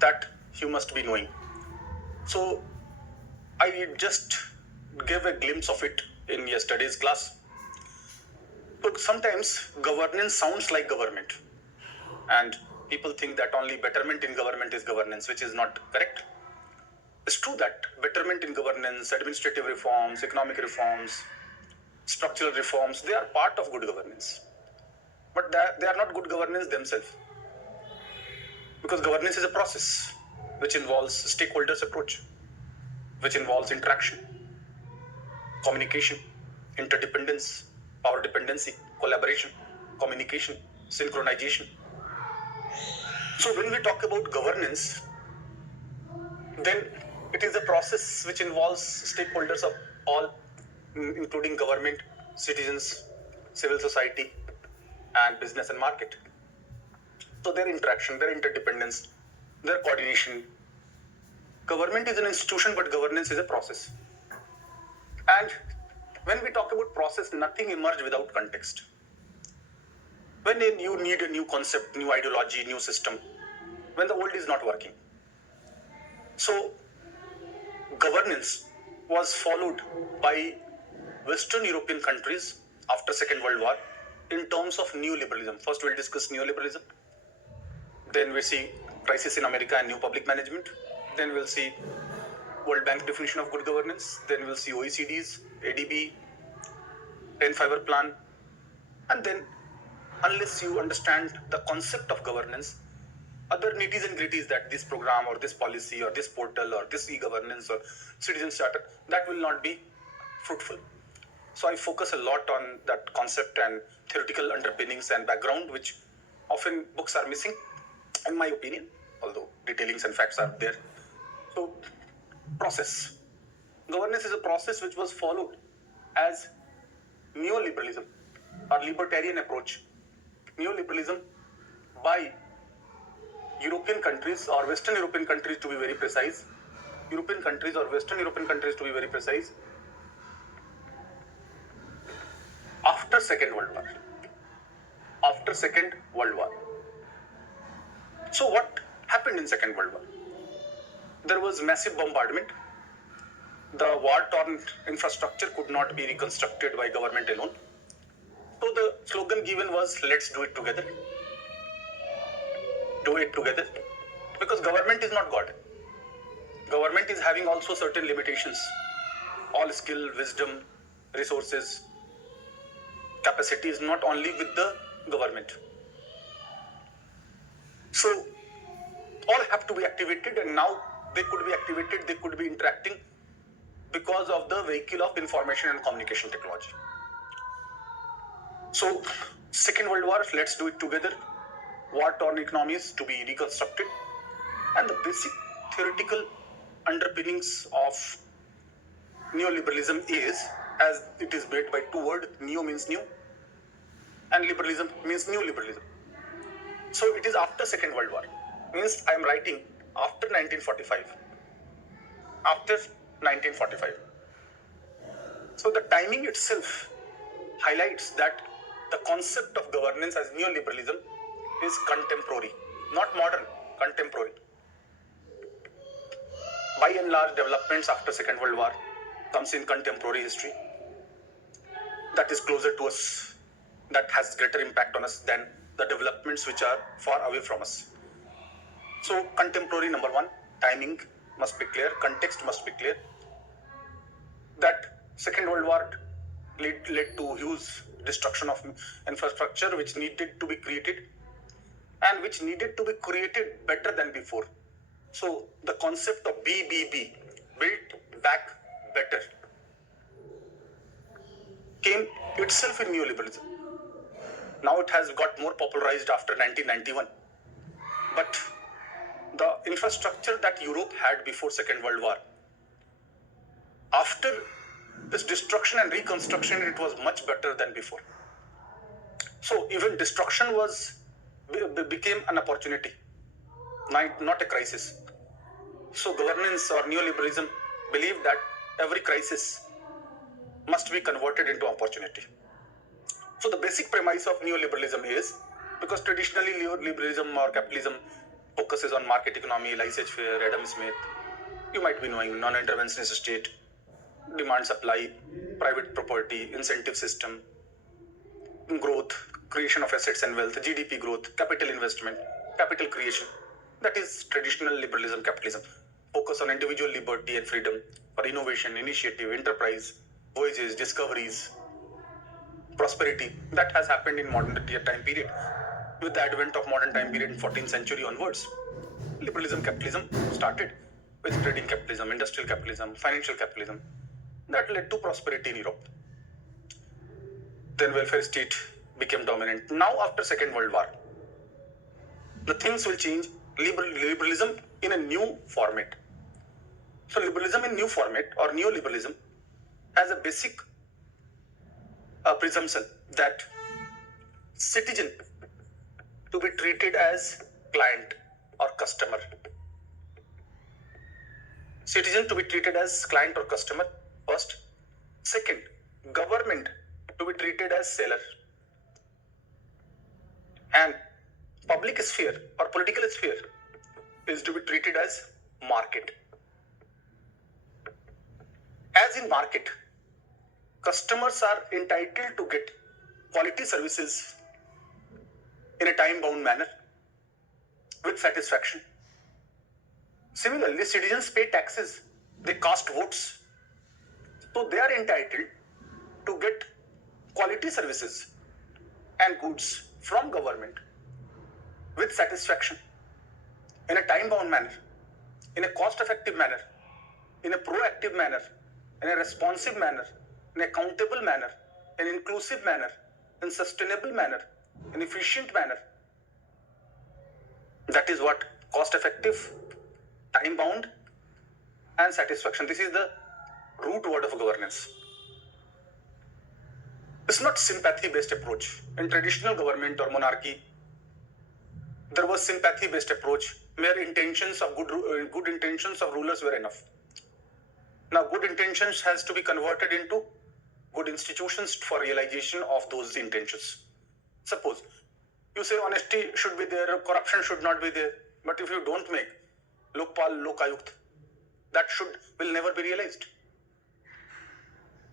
that you must be knowing. So I just gave a glimpse of it in yesterday's class. So sometimes governance sounds like government, and people think that only betterment in government is governance, which is not correct. It's true that betterment in governance, administrative reforms, economic reforms, structural reforms, they are part of good governance. But they are not good governance themselves. Because governance is a process which involves stakeholders approach, which involves interaction, communication, interdependence, power dependency, collaboration, communication, synchronization. So when we talk about governance, then it is a process which involves stakeholders of all, including government, citizens, civil society, and business and market. So their interaction, their interdependence, their coordination. Government is an institution, but governance is a process. And when we talk about process, nothing emerges without context. When you need a new concept, new ideology, new system, when the old is not working. So governance was followed by Western European countries after Second World War in terms of neoliberalism. First we'll discuss neoliberalism. Then we see crisis in America and new public management. Then we'll see World Bank definition of good governance. Then we'll see OECD's, ADB, 10-5 plan. And then unless you understand the concept of governance, other nitties and gritties that this program or this policy or this portal or this e-governance or citizen charter, that will not be fruitful. So I focus a lot on that concept and theoretical underpinnings and background, which often books are missing, in my opinion, although detailings and facts are there. So process. Governance is a process which was followed as neoliberalism or libertarian approach. Neoliberalism by European countries or Western European countries to be very precise. European countries or Western European countries to be very precise. After Second World War. After Second World War. So what happened in Second World War? There was massive bombardment. The war-torn infrastructure could not be reconstructed by government alone. So the slogan given was, let's do it together. Do it together. Because government is not God. Government is having also certain limitations. All skill, wisdom, resources, capacity is not only with the government. So all have to be activated, and now they could be activated, they could be interacting because of the vehicle of information and communication technology. So Second World War, let's do it together. War-torn economies to be reconstructed, and the basic theoretical underpinnings of neoliberalism is, as it is built by two words, neo means new and liberalism means new liberalism. So it is after Second World War, means I am writing after 1945. After 1945. So the timing itself highlights that the concept of governance as neoliberalism is contemporary, not modern, contemporary. By and large, developments after Second World War comes in contemporary history that is closer to us, that has greater impact on us than the developments which are far away from us. So contemporary, number one, timing must be clear, context must be clear. That Second World War led to huge destruction of infrastructure which needed to be created and which needed to be created better than before. So the concept of BBB, built back better, came itself in neoliberalism. Now it has got more popularized after 1991. But the infrastructure that Europe had before Second World War, after this destruction and reconstruction, it was much better than before. So even destruction became an opportunity, not a crisis. So governance or neoliberalism believe that every crisis must be converted into opportunity. So the basic premise of neoliberalism is, because traditionally neoliberalism or capitalism focuses on market economy, laissez-faire, Adam Smith. You might be knowing non-interventionist state, demand supply, private property, incentive system, growth, creation of assets and wealth, GDP growth, capital investment, capital creation. That is traditional liberalism, capitalism. Focus on individual liberty and freedom for innovation, initiative, enterprise, voyages, discoveries, prosperity. That has happened in modern time period. With the advent of modern time period in 14th century onwards, liberalism, capitalism started with trading capitalism, industrial capitalism, financial capitalism. That led to prosperity in Europe. Then welfare state became dominant. Now after Second World War, the things will change. Liberalism in a new format. So liberalism in new format or neoliberalism has a basic presumption that citizen to be treated as client or customer. Citizen to be treated as client or customer first. Second, government to be treated as seller. And public sphere or political sphere is to be treated as market. As in market, customers are entitled to get quality services in a time-bound manner with satisfaction. Similarly, citizens pay taxes, they cast votes, so they are entitled to get quality services and goods from government with satisfaction in a time-bound manner, in a cost-effective manner, in a proactive manner, in a responsive manner, in a accountable manner, in an inclusive manner, in a sustainable manner, in an efficient manner. That is what cost-effective, time-bound, and satisfaction. This is the root word of governance. It's not sympathy-based approach. In traditional government or monarchy, there was sympathy-based approach. Mere intentions of good intentions of rulers were enough. Now, good intentions has to be converted into good institutions for realization of those intentions. Suppose you say honesty should be there, corruption should not be there, but if you don't make Lokpal, Lokayukt, that will never be realized.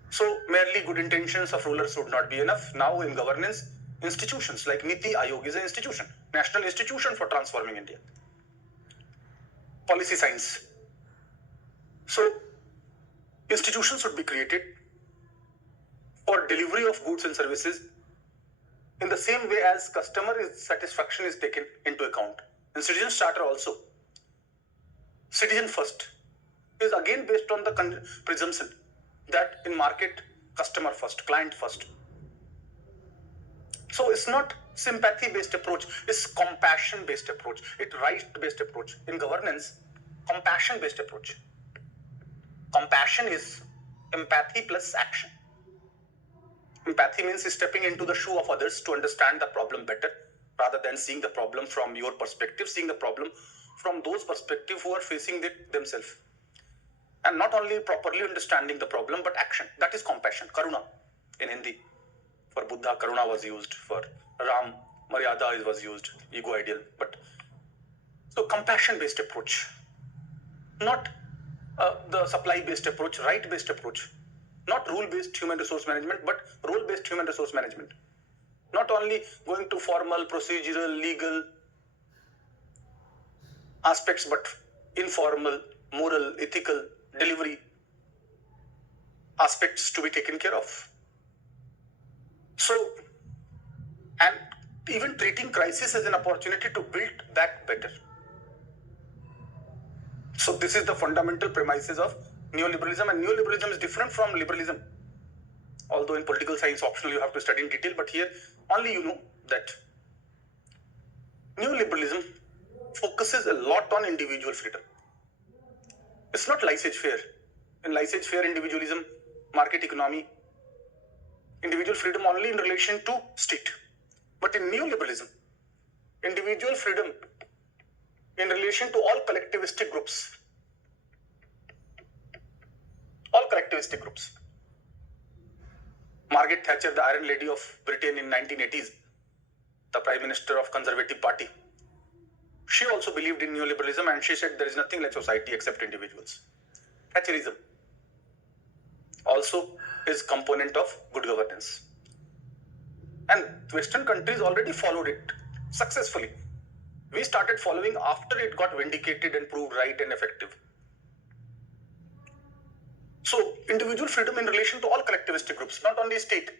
So merely good intentions of rulers would not be enough. Now in governance, institutions like Niti Aayog is an institution, national institution for transforming India. Policy science. So institutions should be created for delivery of goods and services in the same way as customer satisfaction is taken into account. In citizen charter also, citizen first is again based on the presumption that in market, customer first, client first. So it's not sympathy-based approach, it's compassion-based approach, it's right-based approach. In governance, compassion-based approach. Compassion is empathy plus action. Empathy means stepping into the shoe of others to understand the problem better, rather than seeing the problem from your perspective, seeing the problem from those perspectives who are facing it themselves. And not only properly understanding the problem, but action. That is compassion. Karuna in Hindi. For Buddha, Karuna was used. For Ram, Maryada was used. Ego ideal. But so compassion-based approach. Not the supply-based approach, right-based approach. Not rule-based human resource management, but role-based human resource management. Not only going to formal, procedural, legal aspects, but informal, moral, ethical, delivery aspects to be taken care of. So, and even treating crisis as an opportunity to build back better. So this is the fundamental premises of neoliberalism, and neoliberalism is different from liberalism. Although in political science optional you have to study in detail, but here only you know that neoliberalism focuses a lot on individual freedom. It's not laissez-faire. In laissez-faire individualism, market economy, individual freedom only in relation to state. But in neoliberalism, individual freedom in relation to all collectivistic groups. All collectivistic groups. Margaret Thatcher, the Iron Lady of Britain in 1980s, the Prime Minister of Conservative Party, She also believed in neoliberalism, and she said there is nothing like society except individuals. Thatcherism also is component of good governance. And Western countries already followed it successfully. We started following after it got vindicated and proved right and effective. So, individual freedom in relation to all collectivistic groups, not only state,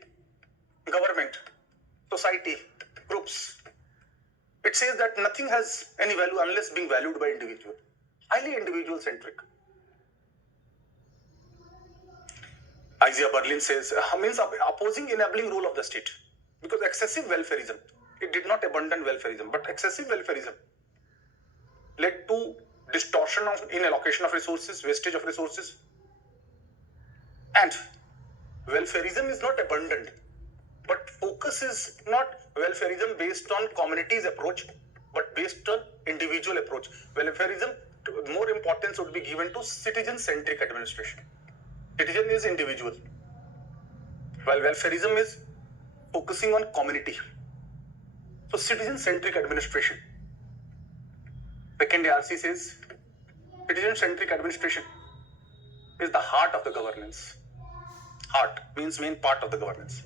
government, society, groups. It says that nothing has any value unless being valued by individual. Highly individual centric. Isaiah Berlin says, means opposing enabling role of the state. Because excessive welfareism, it did not abandon welfareism, but excessive welfareism led to distortion in allocation of resources, wastage of resources. And welfareism is not abandoned, but focus is not welfareism based on community's approach, but based on individual approach. Welfareism, more importance would be given to citizen-centric administration. Citizen is individual, while welfareism is focusing on community. So citizen-centric administration. Second ARC says, citizen-centric administration is the heart of the governance. Heart means main part of the governance.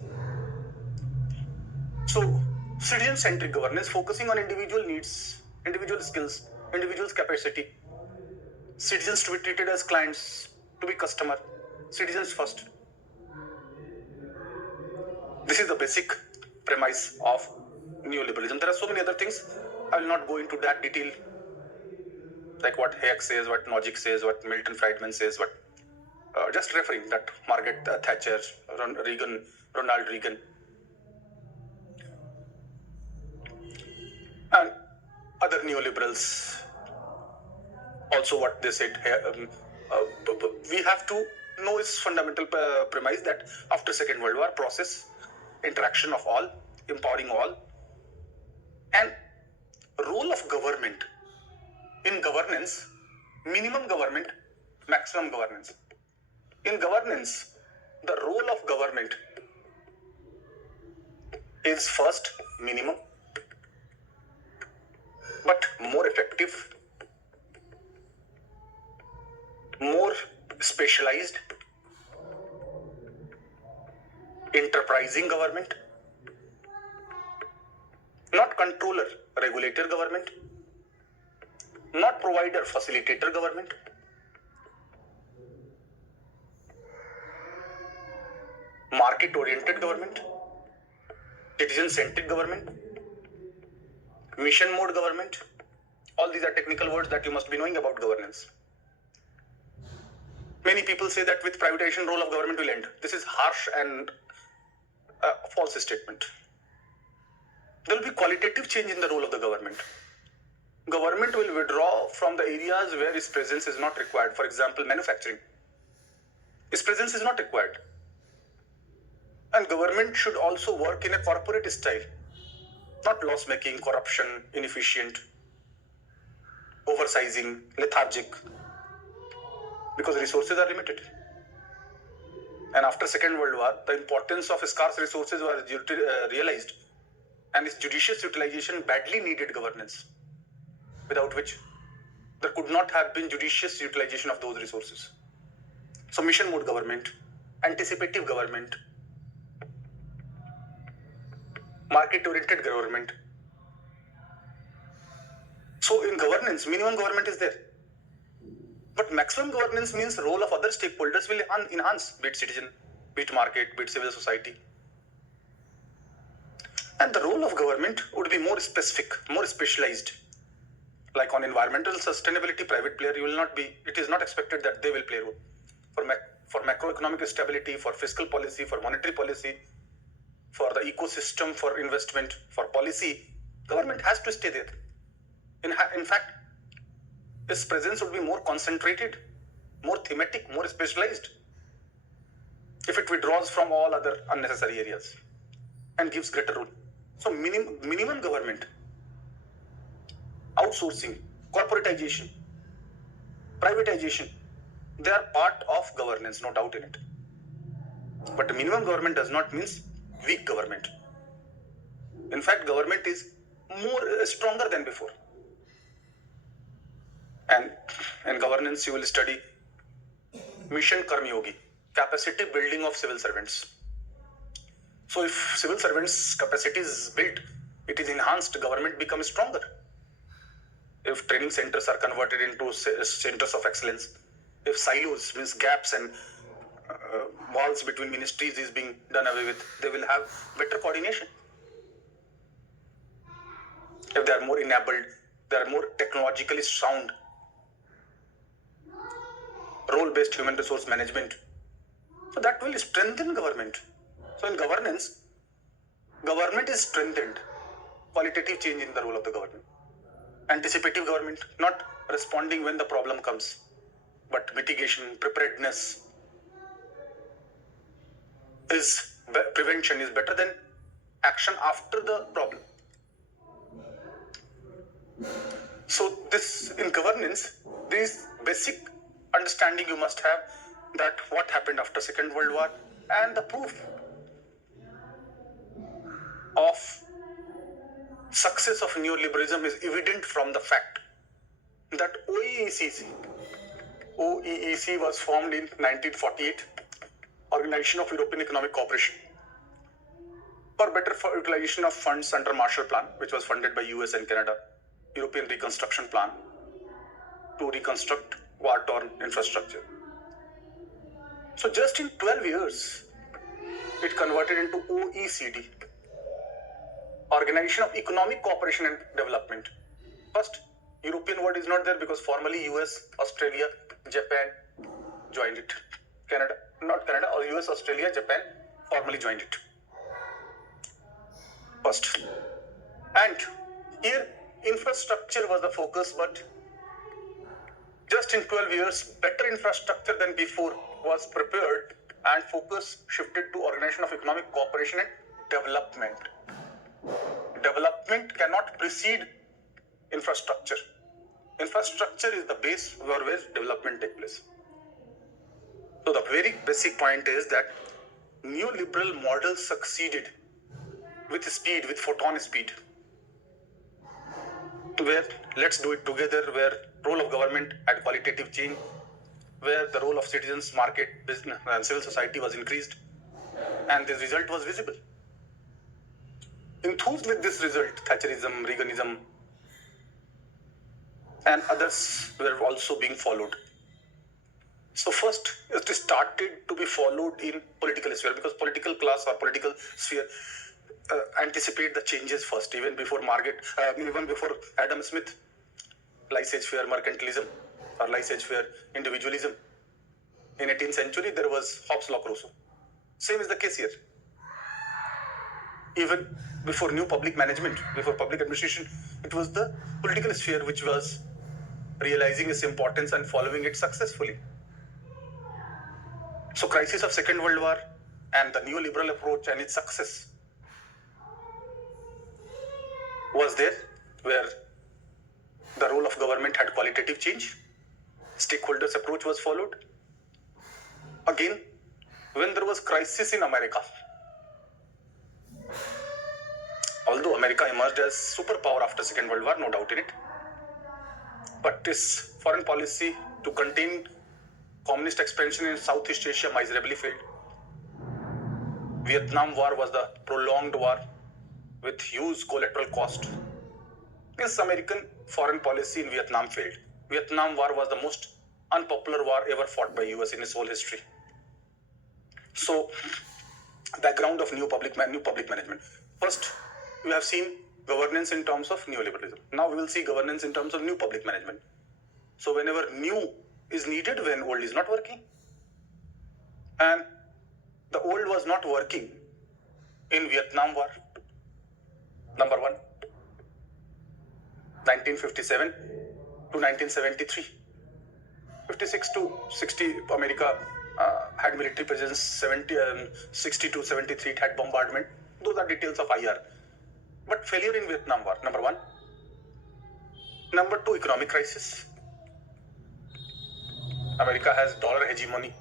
So citizen-centric governance focusing on individual needs, individual skills, individual's capacity. Citizens to be treated as clients, to be customer. Citizens first. This is the basic premise of neoliberalism. There are so many other things. I will not go into that detail, like what Hayek says, what Nozick says, what Milton Friedman says, but just referring that Margaret Thatcher, Reagan, Ronald Reagan, and other neoliberals. Also, what they said, we have to know is fundamental premise that after Second World War, process, interaction of all, empowering all, and role of government in governance, minimum government, maximum governance. In governance, the role of government is first minimum, but more effective, more specialized, enterprising government, not controller, regulator government, not provider, facilitator government. Market-oriented government, citizen-centric government, mission mode government. All these are technical words that you must be knowing about governance. Many people say that with privatization, role of government will end. This is harsh and a false statement. There will be qualitative change in the role of the government. Government will withdraw from the areas where its presence is not required. For example, manufacturing. Its presence is not required. And government should also work in a corporate style, not loss-making, corruption, inefficient, oversizing, lethargic, because resources are limited. And after Second World War, the importance of scarce resources was realized, and its judicious utilization badly needed governance, without which there could not have been judicious utilization of those resources. So mission mode government, anticipative government, market-oriented government. So in governance, minimum government is there. But maximum governance means role of other stakeholders will enhance, be it citizen, be it market, be it civil society. And the role of government would be more specific, more specialized. Like on environmental sustainability, private player, it is not expected that they will play a role. For macroeconomic stability, for fiscal policy, for monetary policy, for the ecosystem, for investment, for policy, government has to stay there. In fact, its presence would be more concentrated, more thematic, more specialized, if it withdraws from all other unnecessary areas and gives greater role. So minimum government, outsourcing, corporatization, privatization, they are part of governance, no doubt in it. But minimum government does not mean weak government. In fact, government is stronger than before. And in governance, you will study mission Karma Yogi, capacity building of civil servants. So if civil servants' capacity is built, it is enhanced, government becomes stronger. If training centers are converted into centers of excellence, if silos, means gaps and walls between ministries is being done away with, they will have better coordination. If they are more enabled, they are more technologically sound, role-based human resource management. So that will strengthen government. So in governance, government is strengthened. Qualitative change in the role of the government. Anticipative government, not responding when the problem comes, but mitigation, preparedness is prevention is better than action after the problem. So this in governance, this basic understanding you must have that what happened after Second World War, and the proof of success of neoliberalism is evident from the fact that OEEC was formed in 1948, Organization of European Economic Cooperation, for better utilization of funds under Marshall Plan, which was funded by US and Canada, European Reconstruction Plan to reconstruct war-torn infrastructure. So just in 12 years, it converted into OECD, Organization of Economic Cooperation and Development. First, European word is not there because formally US, Australia, Japan joined it. Or US, Australia, Japan formally joined it. First. And here infrastructure was the focus, but just in 12 years, better infrastructure than before was prepared and focus shifted to Organization of Economic Cooperation and Development. Development cannot precede infrastructure. Infrastructure is the base where development takes place. So the very basic point is that neoliberal model succeeded with speed, with photon speed, where let's do it together, where role of government had qualitative change, where the role of citizens, market, business and civil society was increased, and the result was visible. Enthused with this result, Thatcherism, Reaganism and others were also being followed. So first, it started to be followed in political sphere, because political class or political sphere anticipate the changes first, even before Adam Smith, laissez-faire mercantilism or laissez-faire individualism. In 18th century, there was Hobbes' law Rousseau. Same is the case here. Even before new public management, before public administration, it was the political sphere which was realizing its importance and following it successfully. So crisis of Second World War and the neoliberal approach and its success was there, where the role of government had qualitative change, stakeholders approach was followed. Again, when there was crisis in America, although America emerged as superpower after Second World War, no doubt in it, but its foreign policy to contain communist expansion in Southeast Asia miserably failed. Vietnam War was the prolonged war with huge collateral cost. Means American foreign policy in Vietnam failed. Vietnam War was the most unpopular war ever fought by US in its whole history. So, background of new public management. First, we have seen governance in terms of neoliberalism. Now we will see governance in terms of new public management. So whenever new is needed, when old is not working, and the old was not working in Vietnam War, number one, 1957 to 1973. 56 to 60, America had military presence. 60 to 73, it had bombardment. Those are details of IR. But failure in Vietnam War, number one. Number two, economic crisis. America has dollar hegemony,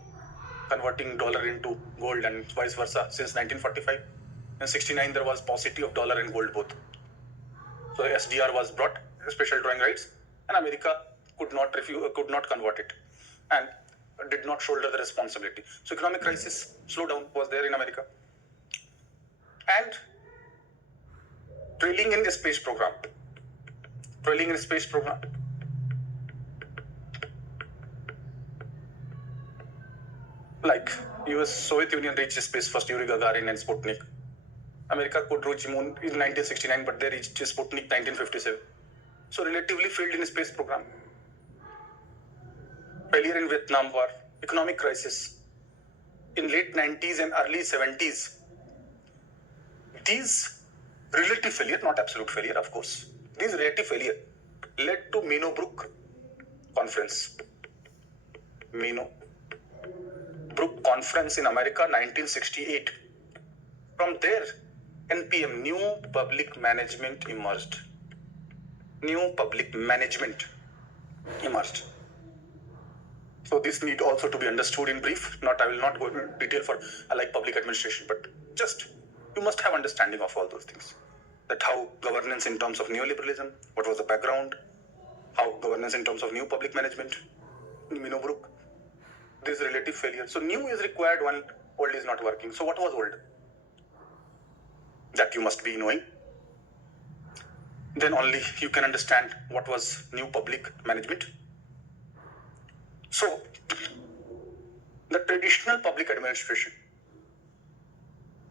converting dollar into gold and vice versa since 1945. In 69, there was paucity of dollar and gold both. So SDR was brought, special drawing rights, and America could not convert it, and did not shoulder the responsibility. So economic crisis, slowdown was there in America, and trailing in the space program. Trailing in the space program. Like US, Soviet Union reached space first, Yuri Gagarin and Sputnik. America could reach moon in 1969, but they reached Sputnik 1957. So relatively failed in space program. Failure in Vietnam War, economic crisis. In late 90s and early 70s, these relative failure, not absolute failure, of course, these relative failure led to Minno-Brook Conference. Minno-Brook Conference in America, 1968. From there, NPM, New Public Management, emerged. New Public Management emerged. So this need also to be understood in brief. I will not go into detail for like public administration, but just you must have understanding of all those things. That how governance in terms of neoliberalism, what was the background, how governance in terms of new public management, Minno-Brook, this relative failure. So new is required when old is not working. So what was old? That you must be knowing. Then only you can understand what was new public management. So the traditional public administration,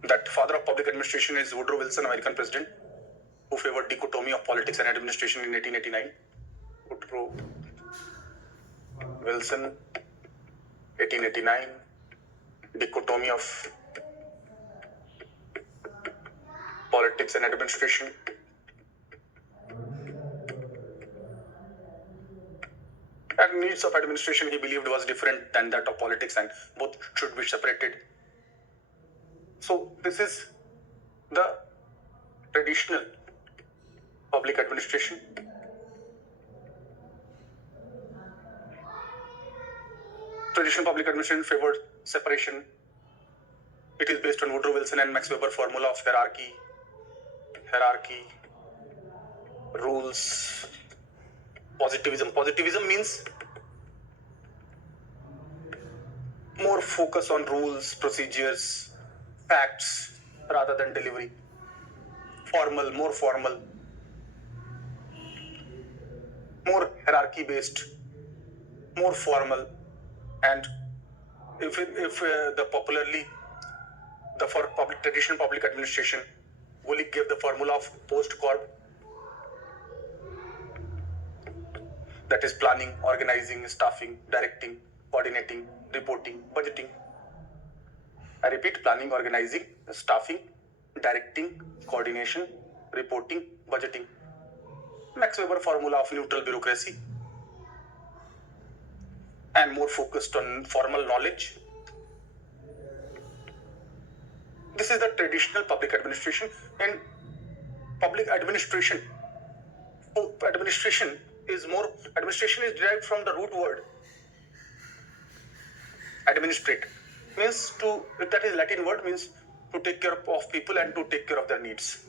that father of public administration is Woodrow Wilson, American president, who favored dichotomy of politics and administration in 1889. Woodrow Wilson, 1889, dichotomy of politics and administration. And needs of administration he believed was different than that of politics, and both should be separated. So this is the traditional public administration. Traditional public administration favored separation. It is based on Woodrow Wilson and Max Weber formula of hierarchy, rules, positivism. Positivism means more focus on rules, procedures, facts rather than delivery. Formal, more hierarchy based, more formal. And if for traditional public administration, Gulick gave the formula of post-corp, that is planning, organizing, staffing, directing, coordinating, reporting, budgeting. I repeat, planning, organizing, staffing, directing, coordination, reporting, budgeting. Max Weber formula of neutral bureaucracy, and more focused on formal knowledge. This is the traditional public administration. And public administration, administration is derived from the root word administrate, means that is Latin word, means to take care of people and to take care of their needs.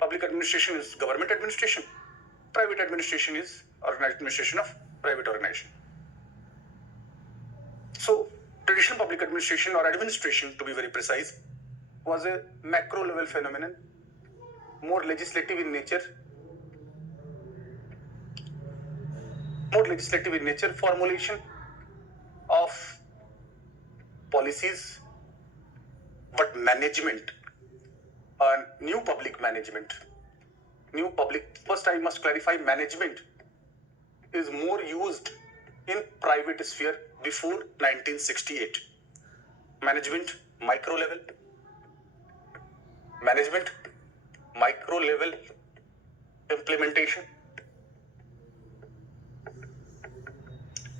Public administration is government administration. Private administration is administration of private organization. So traditional public administration, or administration to be very precise, was a macro level phenomenon, more legislative in nature, formulation of policies, but management, new public management. First I must clarify, management is more used in private sphere before 1968. Management, micro level implementation.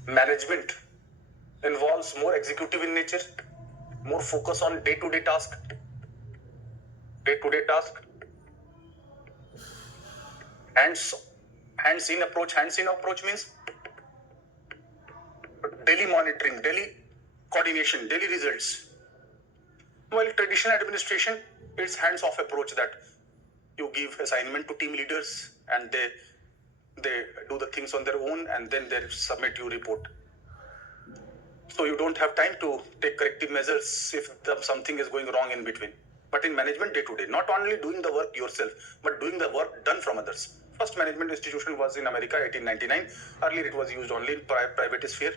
Management involves more executive in nature, more focus on day-to-day task. Hands-in approach means daily monitoring, daily coordination, daily results. While traditional administration, it's hands-off approach, that you give assignment to team leaders and they do the things on their own and then they submit you report. So you don't have time to take corrective measures if something is going wrong in between. But in management day to day, not only doing the work yourself, but doing the work done from others. First management institution was in America, 1899. Earlier it was used only in private sphere.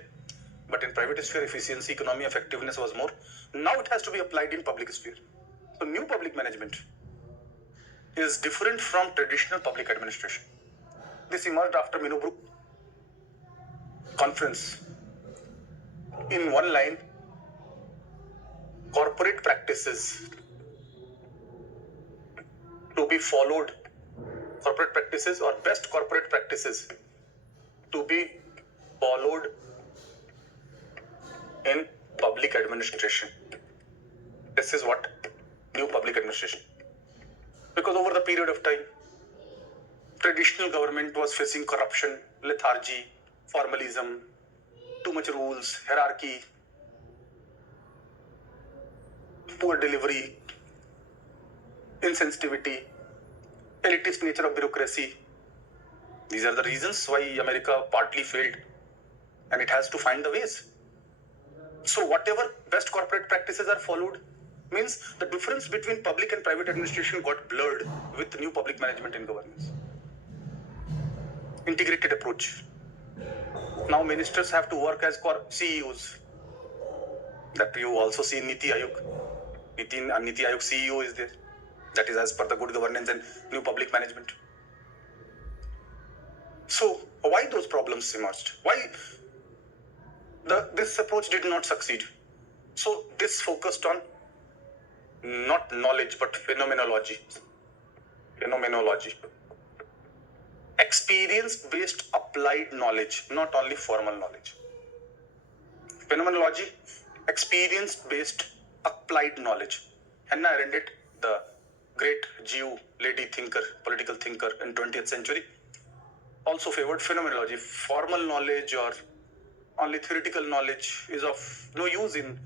But in private sphere, efficiency, economy, effectiveness was more. Now it has to be applied in public sphere. So new public management is different from traditional public administration. This emerged after Minobrook conference. In one line, corporate practices to be followed, corporate practices or best corporate practices to be followed in public administration. This is what new public administration. Because over the period of time, traditional government was facing corruption, lethargy, formalism, too much rules, hierarchy, poor delivery, insensitivity, elitist nature of bureaucracy. These are the reasons why America partly failed, and it has to find the ways. So whatever best corporate practices are followed means the difference between public and private administration got blurred with new public management and governance. Integrated approach. Now ministers have to work as CEOs. That you also see in Niti Aayog. Niti Aayog CEO is there. That is as per the good governance and new public management. So why those problems emerged? Why this approach did not succeed? So this focused on not knowledge but phenomenology. Experience-based applied knowledge, not only formal knowledge. Phenomenology, experience-based applied knowledge. Hannah Arendt, the great Jew lady thinker, political thinker in 20th century, also favored phenomenology. Formal knowledge or only theoretical knowledge is of no use in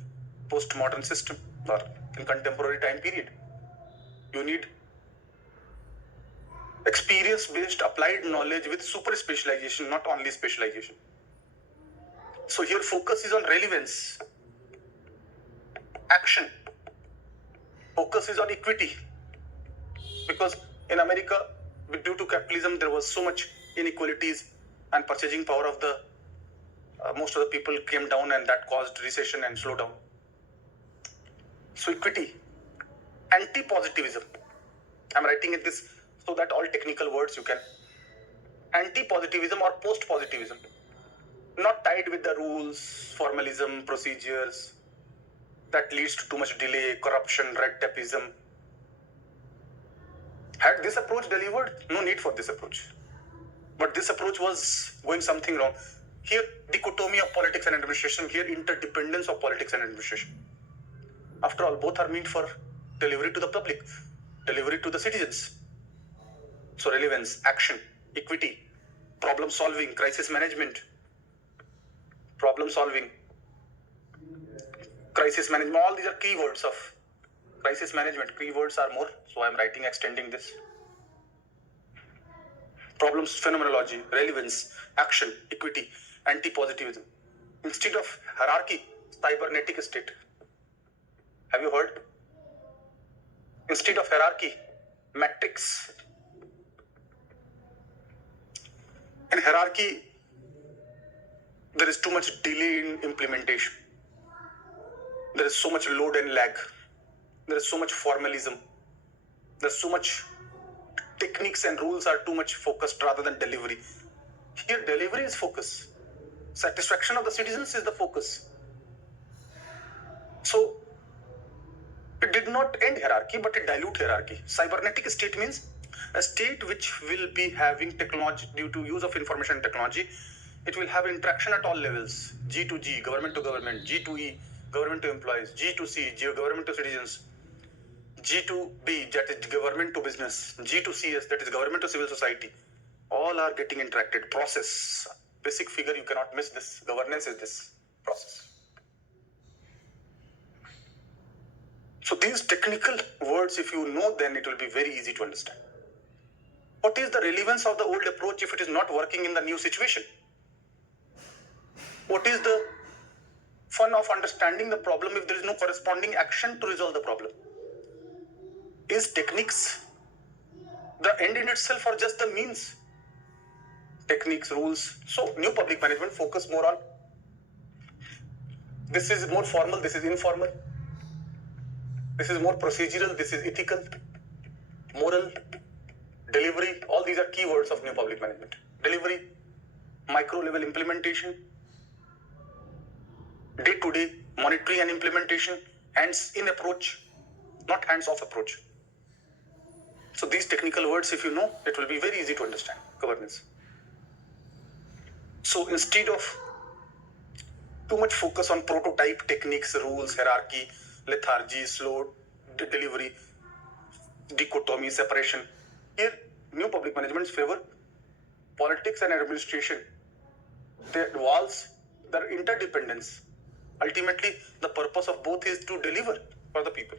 postmodern system or in contemporary time period. You need experience-based applied knowledge with super specialization, not only specialization. So here focus is on relevance, action. Focus is on equity. Because in America, due to capitalism, there was so much inequalities and purchasing power of the most of the people came down, and that caused recession and slowdown. So equity, anti-positivism. I'm writing it this so that all technical words you can. Anti-positivism or post-positivism. Not tied with the rules, formalism, procedures. That leads to too much delay, corruption, red tapeism. Had this approach delivered? No need for this approach. But this approach was going something wrong. Here, dichotomy of politics and administration. Here, interdependence of politics and administration. After all, both are meant for delivery to the public, delivery to the citizens. So relevance, action, equity, problem solving, crisis management, problem solving, crisis management. All these are keywords of crisis management. Keywords are more, so I'm writing extending this. Problems, phenomenology, relevance, action, equity, anti-positivism. Instead of hierarchy, cybernetic state. Have you heard? Instead of hierarchy, matrix. In hierarchy, there is too much delay in implementation. There is so much load and lag. There is so much formalism. There's so much techniques and rules are too much focused rather than delivery. Here, delivery is focus. Satisfaction of the citizens is the focus. So, it did not end hierarchy, but it dilute hierarchy. Cybernetic state means a state which will be having technology due to use of information technology. It will have interaction at all levels. G to G, government to government. G to E, government to employees. G to C, government to citizens. G to B, that is government to business. G to CS, that is government to civil society. All are getting interacted. Process. Basic figure, you cannot miss this. Governance is this process. So these technical words, if you know, then it will be very easy to understand. What is the relevance of the old approach if it is not working in the new situation? What is the fun of understanding the problem if there is no corresponding action to resolve the problem? Is techniques the end in itself or just the means? Techniques, rules. So new public management focus more on this is more formal, this is informal, this is more procedural, this is ethical, moral, delivery. All these are keywords of new public management. Delivery, micro level implementation, day-to-day monitoring and implementation, hands-in approach, not hands-off approach. So these technical words, if you know, it will be very easy to understand governance. So instead of too much focus on prototype techniques, rules, hierarchy, lethargy, slow delivery, dichotomy, separation, here new public management favor politics and administration. Their walls, their interdependence. Ultimately, the purpose of both is to deliver for the people.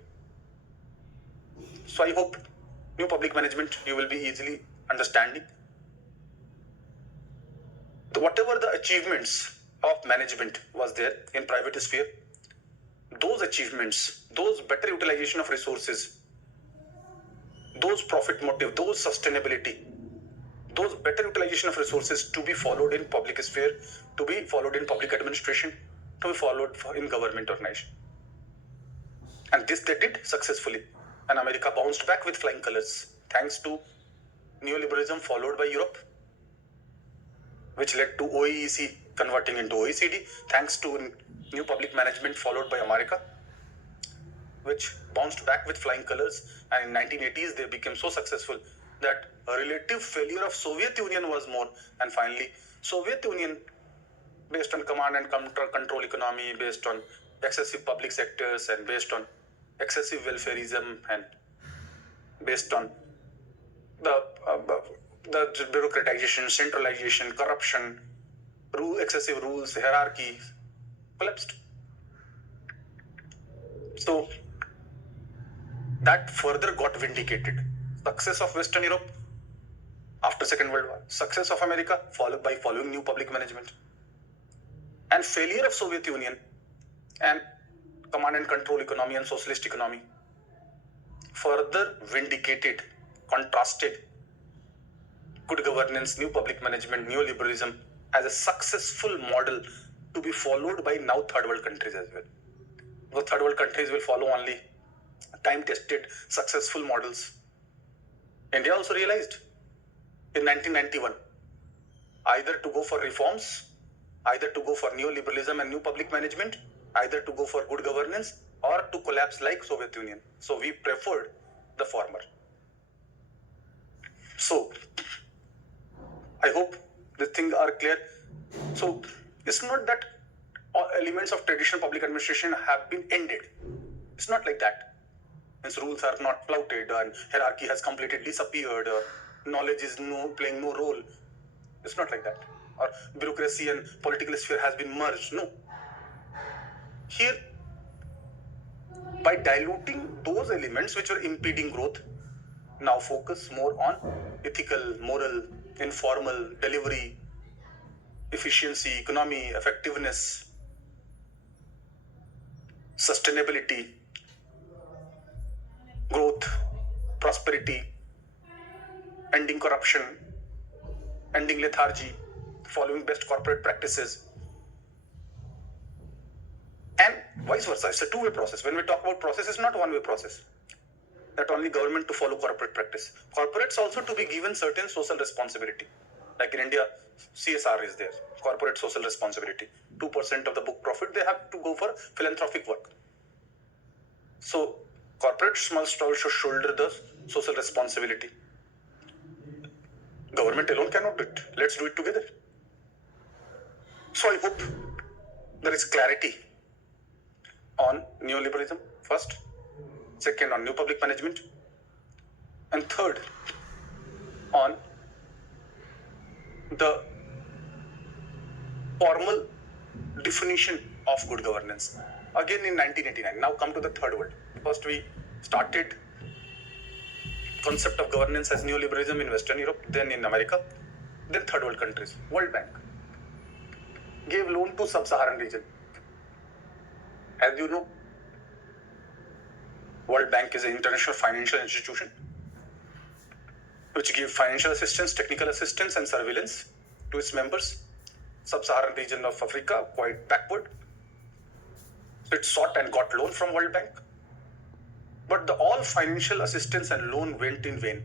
So I hope new public management you will be easily understanding. Whatever the achievements of management was there in private sphere, those achievements, those better utilization of resources, those profit motive, those sustainability, those better utilization of resources to be followed in public sphere, to be followed in public administration, to be followed in government organization. And this they did successfully. And America bounced back with flying colors thanks to neoliberalism followed by Europe, which led to OEEC converting into OECD, thanks to new public management followed by America, which bounced back with flying colors. And in 1980s, they became so successful that a relative failure of Soviet Union was more. And finally, Soviet Union, based on command and control economy, based on excessive public sectors and based on excessive welfareism and based on the bureaucratization, centralization, corruption, excessive rules, hierarchy, collapsed. So that further got vindicated. Success of Western Europe after Second World War, success of America followed by following new public management, and failure of Soviet Union and command and control economy and socialist economy further vindicated, contrasted good governance, new public management, neoliberalism as a successful model to be followed by now third world countries as well. The third world countries will follow only time-tested, successful models. India also realized in 1991 either to go for reforms, either to go for neoliberalism and new public management, either to go for good governance or to collapse like Soviet Union. So we preferred the former. So I hope these things are clear. So it's not that all elements of traditional public administration have been ended. It's not like that. Its rules are not flouted and hierarchy has completely disappeared or knowledge is playing no role. It's not like that. Or bureaucracy and political sphere has been merged. No. Here, by diluting those elements which were impeding growth, now focus more on ethical, moral, informal, delivery, efficiency, economy, effectiveness, sustainability, growth, prosperity, ending corruption, ending lethargy, following best corporate practices, and vice versa. It's a two-way process. When we talk about process, it's not a one-way process. That only government to follow corporate practice. Corporates also to be given certain social responsibility. Like in India, CSR is there, corporate social responsibility. 2% of the book profit, they have to go for philanthropic work. So corporates must also shoulder the social responsibility. Government alone cannot do it. Let's do it together. So I hope there is clarity on neoliberalism first, second on new public management, and third on the formal definition of good governance. Again in 1989. Now come to the third world. First we started concept of governance as neoliberalism in Western Europe, then in America, then third world countries. World Bank gave loan to sub-Saharan region. As you know, World Bank is an international financial institution which gives financial assistance, technical assistance, and surveillance to its members. Sub-Saharan region of Africa, quite backward. So it sought and got loan from World Bank. But all financial assistance and loan went in vain.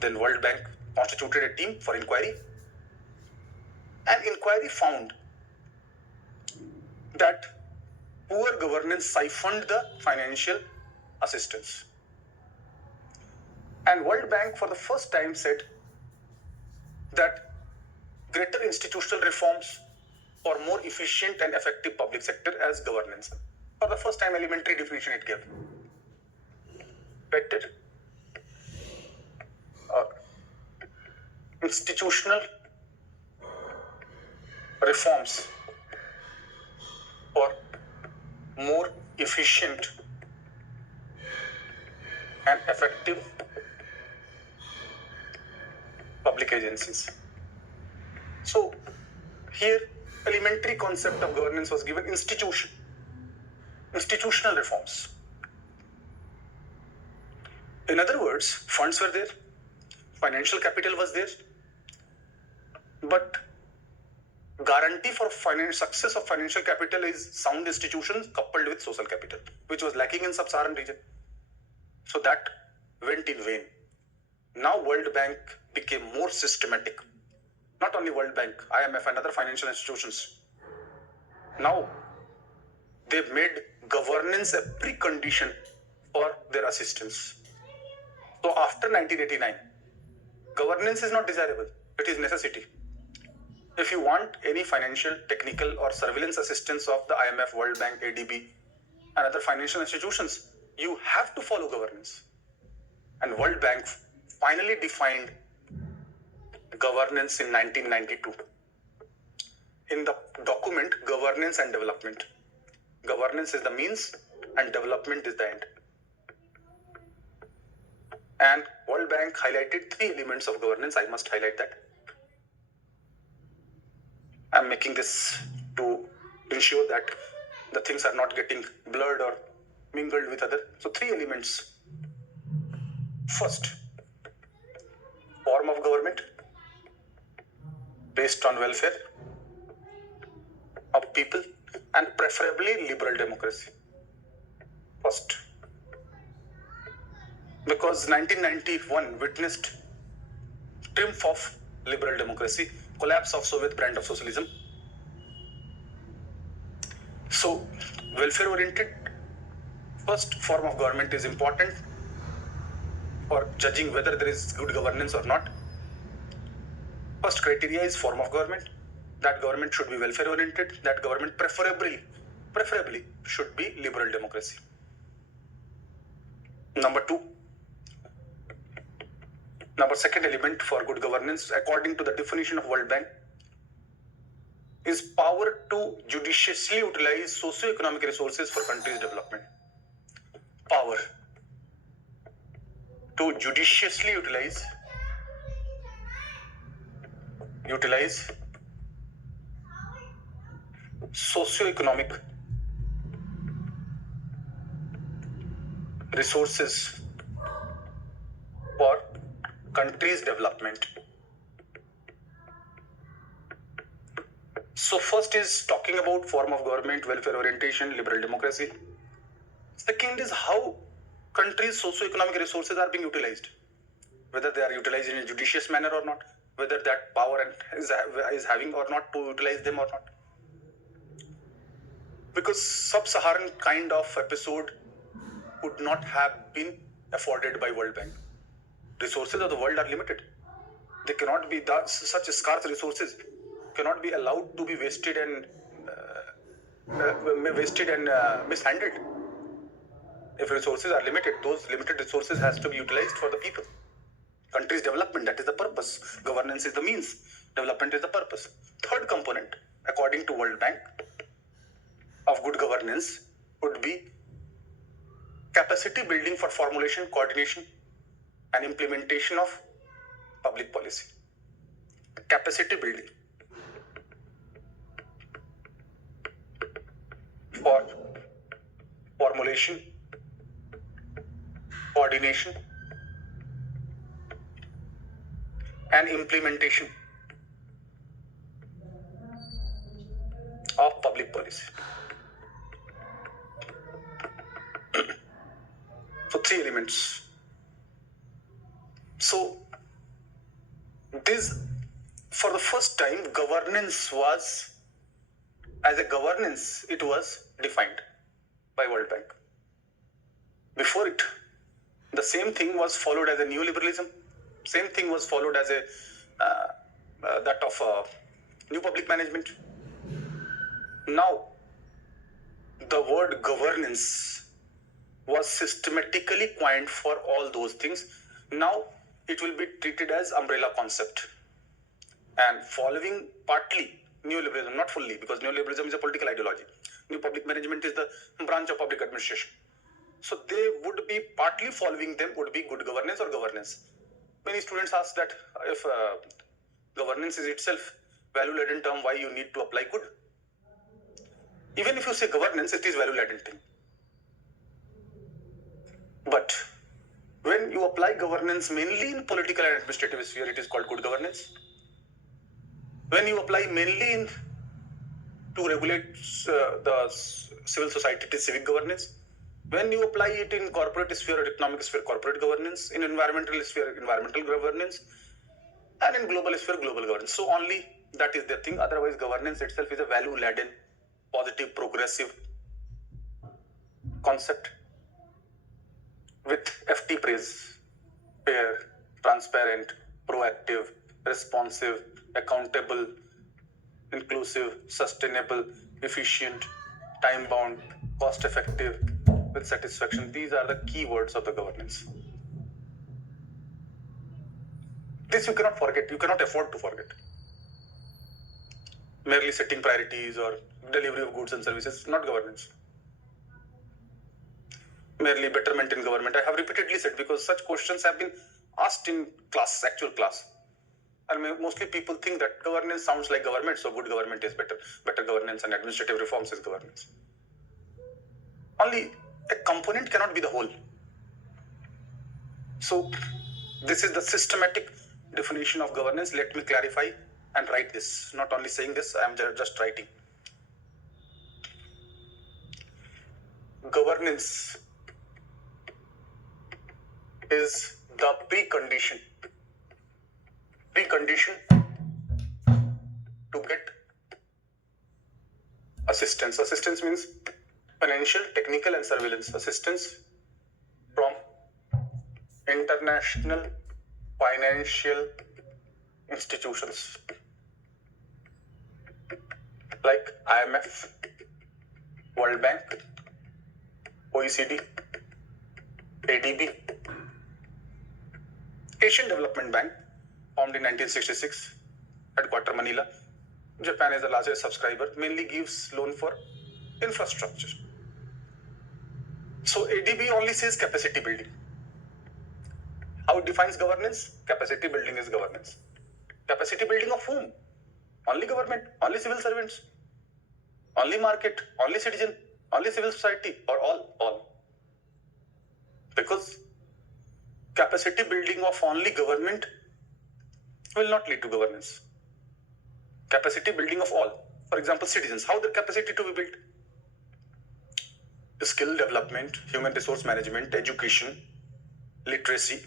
Then World Bank constituted a team for inquiry. And inquiry found that poor governance siphoned the financial assistance. And World Bank for the first time said that greater institutional reforms for more efficient and effective public sector as governance. For the first time, elementary definition it gave. Better institutional reforms for more efficient and effective public agencies. So here elementary concept of governance was given: institutional reforms. In other words, funds were there, financial capital was there, but guarantee for success of financial capital is sound institutions coupled with social capital, which was lacking in sub-Saharan region. So that went in vain. Now World Bank became more systematic. Not only World Bank, IMF and other financial institutions. Now they've made governance a precondition for their assistance. So after 1989, governance is not desirable, it is necessity. If you want any financial, technical or surveillance assistance of the IMF, World Bank, ADB and other financial institutions, you have to follow governance. And World Bank finally defined governance in 1992. In the document, Governance and Development. Governance is the means and development is the end. And World Bank highlighted 3 elements of governance. I must highlight that. I'm making this to ensure that the things are not getting blurred or mingled with other. So 3 elements. First, form of government based on welfare of people and preferably liberal democracy. First, because 1991 witnessed triumph of liberal democracy, collapse of Soviet brand of socialism. So, welfare oriented, first form of government is important for judging whether there is good governance or not. First criteria is form of government. That government should be welfare oriented. That government preferably should be liberal democracy. Second element for good governance, according to the definition of World Bank, is power to judiciously utilize socio-economic resources for country's development. Power to judiciously utilize socio-economic resources for country's development. So first is talking about form of government, welfare orientation, liberal democracy. Second is how country's socio-economic resources are being utilized, whether they are utilized in a judicious manner or not, whether that power is having or not to utilize them or not. Because sub-Saharan kind of episode could not have been afforded by World Bank. Resources of the world are limited. They cannot be such scarce resources cannot be allowed to be wasted and mishandled. If resources are limited, those limited resources has to be utilized for the people. Country's development, that is the purpose. Governance is the means. Development is the purpose. Third component, according to World Bank, of good governance would be capacity building for formulation, coordination and implementation of public policy. Capacity building for formulation, coordination, and implementation of public policy. So 3 elements. So this, for the first time, governance was, as a governance, it was defined by World Bank. Before it, the same thing was followed as a neoliberalism. Same thing was followed as a that of new public management. Now, the word governance was systematically coined for all those things. Now, it will be treated as umbrella concept and following partly neoliberalism, not fully, because neoliberalism is a political ideology. New public management is the branch of public administration. So they would be partly following them would be good governance or governance. Many students ask that if governance is itself value-laden term, why you need to apply good? Even if you say governance, it is value-laden thing. But when you apply governance mainly in political and administrative sphere, it is called good governance. When you apply mainly in to regulate the civil society, it is civic governance. When you apply it in corporate sphere or economic sphere, corporate governance, in environmental sphere, environmental governance, and in global sphere, global governance. So only that is the thing. Otherwise, governance itself is a value-laden, positive, progressive concept with FT praise: fair, transparent, proactive, responsive, accountable, inclusive, sustainable, efficient, time-bound, cost-effective, with satisfaction. These are the key words of the governance. This you cannot forget. You cannot afford to forget. Merely setting priorities or delivery of goods and services, not governance. Merely betterment in government. I have repeatedly said, because such questions have been asked in class, actual class. And mostly people think that governance sounds like government, so good government is better. Better governance and administrative reforms is governance. Only a component cannot be the whole. So this is the systematic definition of governance. Let me clarify and write this. Not only saying this, I am just writing. Governance is the precondition to get assistance. Assistance means financial, technical, and surveillance assistance from international financial institutions like IMF, World Bank, OECD, ADB, Asian Development Bank, formed in 1966, headquarter Manila. Japan is the largest subscriber, mainly gives loan for infrastructure. So ADB only says capacity building. How it defines governance? Capacity building is governance. Capacity building of whom? Only government, only civil servants, only market, only citizen, only civil society, or all. Because capacity building of only government will not lead to governance. Capacity building of all. For example, citizens, how their capacity to be built? Skill development, human resource management, education, literacy,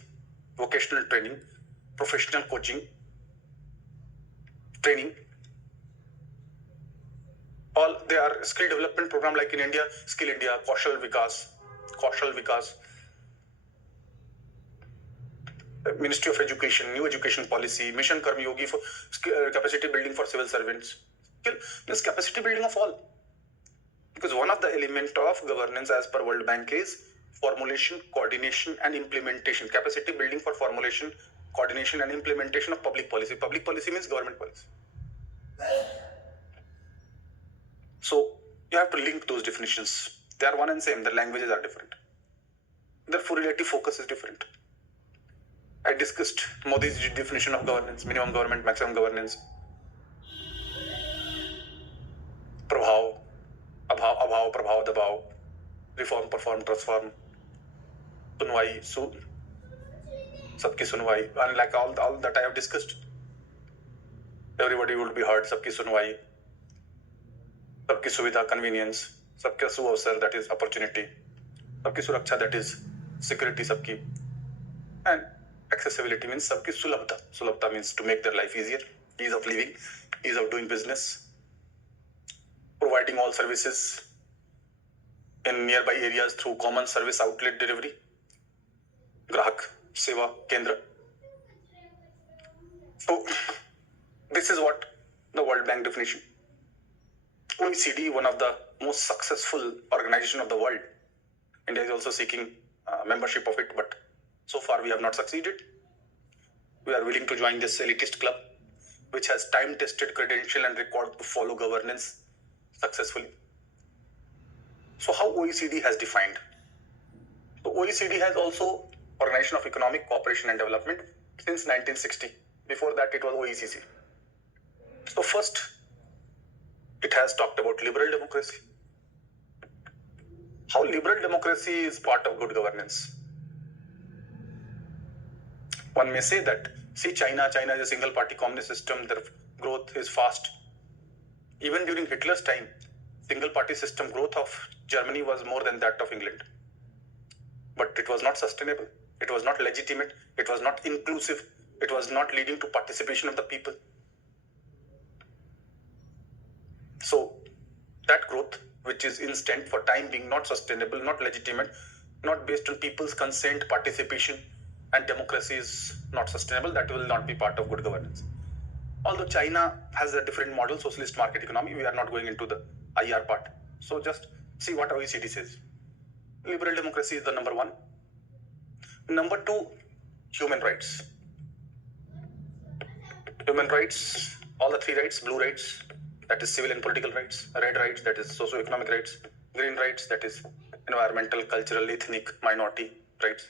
vocational training, professional coaching, training. All they are skill development program like in India, Skill India, Kaushal Vikas, Ministry of Education, new education policy, Mission Karma Yogi for capacity building for civil servants. This capacity building of all. Because one of the elements of governance as per World Bank is formulation, coordination, and implementation. Capacity building for formulation, coordination, and implementation of public policy. Public policy means government policy. So you have to link those definitions. They are one and same. The languages are different. Therefore, relative focus is different. I discussed Modi's definition of governance, minimum government, maximum governance, प्रभाव, अभाव, प्रभाव, दबाव, reform, perform, transform, सुनवाई, सबकी सुनवाई, and like all that I have discussed, everybody would be heard, सबकी सुनवाई, सबकी सुविधा, convenience, सबका सुअवसर, that is opportunity, सबकी सुरक्षा, that is security, सबकी, and accessibility means सबकी सुलभता. सुलभता means to make their life easier, ease of living, ease of doing business, providing all services in nearby areas through common service outlet delivery, ग्राहक सेवा केंद्र. So this is what the World Bank definition. OECD, one of the most successful organization of the world. India is also seeking membership of it, but so far we have not succeeded. We are willing to join this elitist club, which has time-tested credential and record to follow governance successfully. So how OECD has defined? So OECD has also Organization of Economic Cooperation and Development since 1960. Before that, it was OECC. So first, it has talked about liberal democracy. How liberal democracy is part of good governance. One may say that, see, China is a single party communist system, their growth is fast. Even during Hitler's time, single party system growth of Germany was more than that of England. But it was not sustainable, it was not legitimate, it was not inclusive, it was not leading to participation of the people. So that growth, which is instant for time being, not sustainable, not legitimate, not based on people's consent, participation, and democracy is not sustainable, that will not be part of good governance. Although China has a different model, socialist market economy, we are not going into the IR part. So just see what OECD says. Liberal democracy is the number one. Number two, human rights. Human rights, all the three rights, blue rights, that is civil and political rights, red rights, that is socio-economic rights, green rights, that is environmental, cultural, ethnic, minority rights.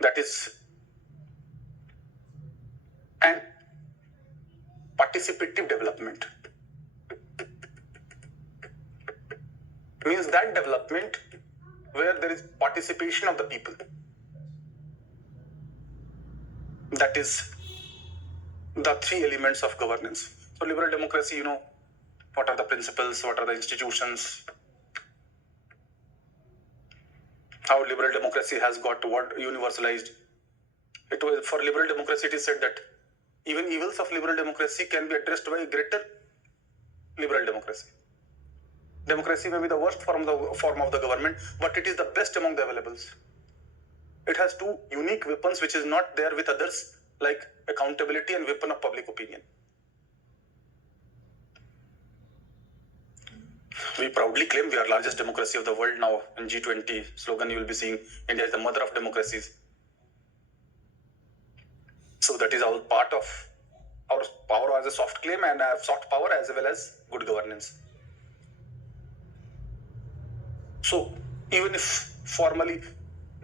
That is, and participative development means that development where there is participation of the people. That is the three elements of governance. So liberal democracy, you know, what are the principles, what are the institutions, how liberal democracy has got what universalized. It was for liberal democracy, it is said that even evils of liberal democracy can be addressed by greater liberal democracy. Democracy may be the worst form of the government, but it is the best among the availables. It has two unique weapons which is not there with others, like accountability and weapon of public opinion. We proudly claim we are largest democracy of the world now. In G20 slogan, you will be seeing India is the mother of democracies. So that is all part of our power as a soft claim and soft power as well as good governance. So even if formally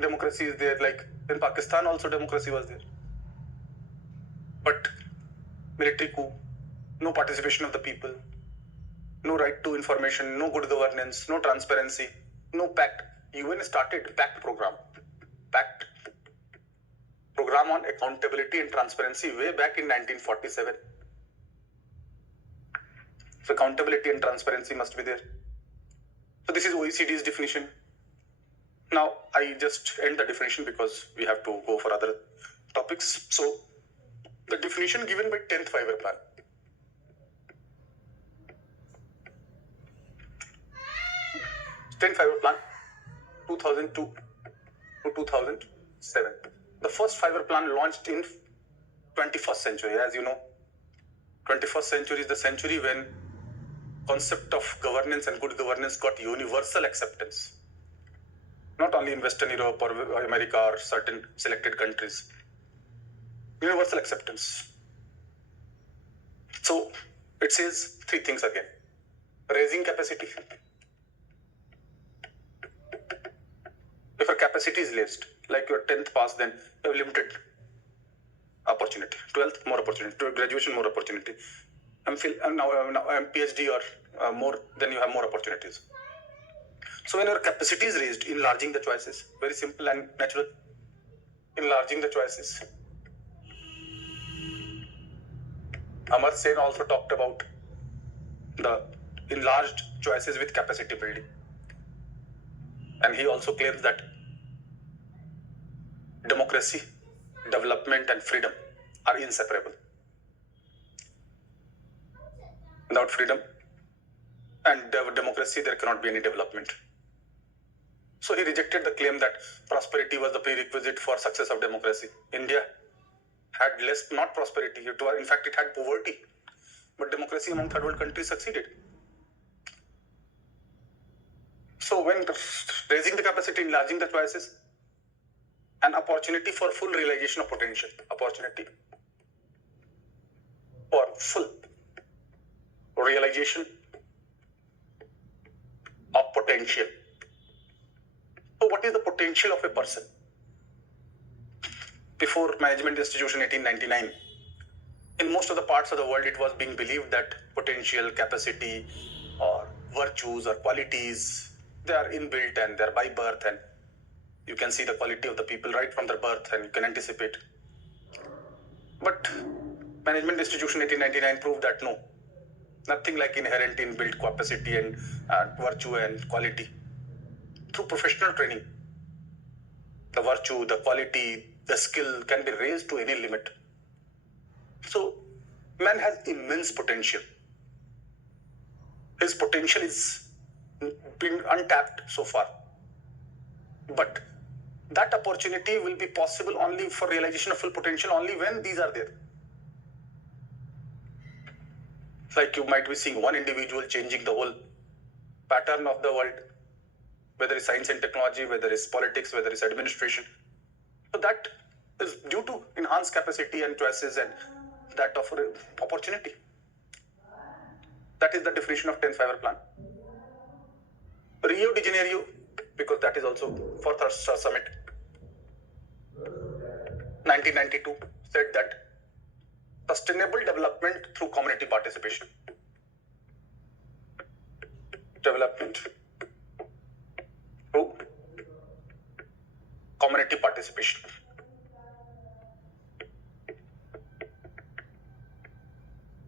democracy is there, like in Pakistan also democracy was there, but military coup, no participation of the people, no right to information, no good governance, no transparency, no pact. UN started pact program on accountability and transparency way back in 1947. So accountability and transparency must be there. So this is OECD's definition. Now I just end the definition because we have to go for other topics. So the definition given by 10th Five-Year Plan. 10th Five-Year Plan, 2002 to 2007. The first Five-Year Plan launched in 21st century. As you know, 21st century is the century when concept of governance and good governance got universal acceptance. Not only in Western Europe or America or certain selected countries. Universal acceptance. So it says three things again. Raising capacity. If a capacity is raised, like your 10th pass, then you have limited opportunity. 12th, more opportunity. Graduation, more opportunity. Now I'm PhD or more, then you have more opportunities. So when your capacity is raised, enlarging the choices, very simple and natural. Enlarging the choices. Amar Sen also talked about the enlarged choices with capacity building. And he also claims that democracy, development, and freedom are inseparable. Without freedom and democracy, there cannot be any development. So he rejected the claim that prosperity was the prerequisite for success of democracy. India had less, not prosperity, in fact, it had poverty. But democracy among third world countries succeeded. So when raising the capacity, enlarging the choices, an opportunity for full realization of potential. Opportunity for full realization of potential. So what is the potential of a person? Before Management Institution 1899, in most of the parts of the world, it was being believed that potential, capacity, or virtues or qualities, they are inbuilt and they are by birth, and you can see the quality of the people right from their birth and you can anticipate. But Management Institution 1899 proved that no, nothing like inherent inbuilt capacity and virtue and quality. Through professional training, the virtue, the quality, the skill can be raised to any limit. So man has immense potential. His potential is being untapped so far. But that opportunity will be possible only for realization of full potential only when these are there. Like you might be seeing one individual changing the whole pattern of the world, whether it's science and technology, whether it's politics, whether it's administration. So that is due to enhanced capacity and choices and that of opportunity. That is the definition of 10th Five-Year Plan. Rio de Janeiro, because that is also for Third Summit, 1992, said that sustainable development through community participation. Development through community participation.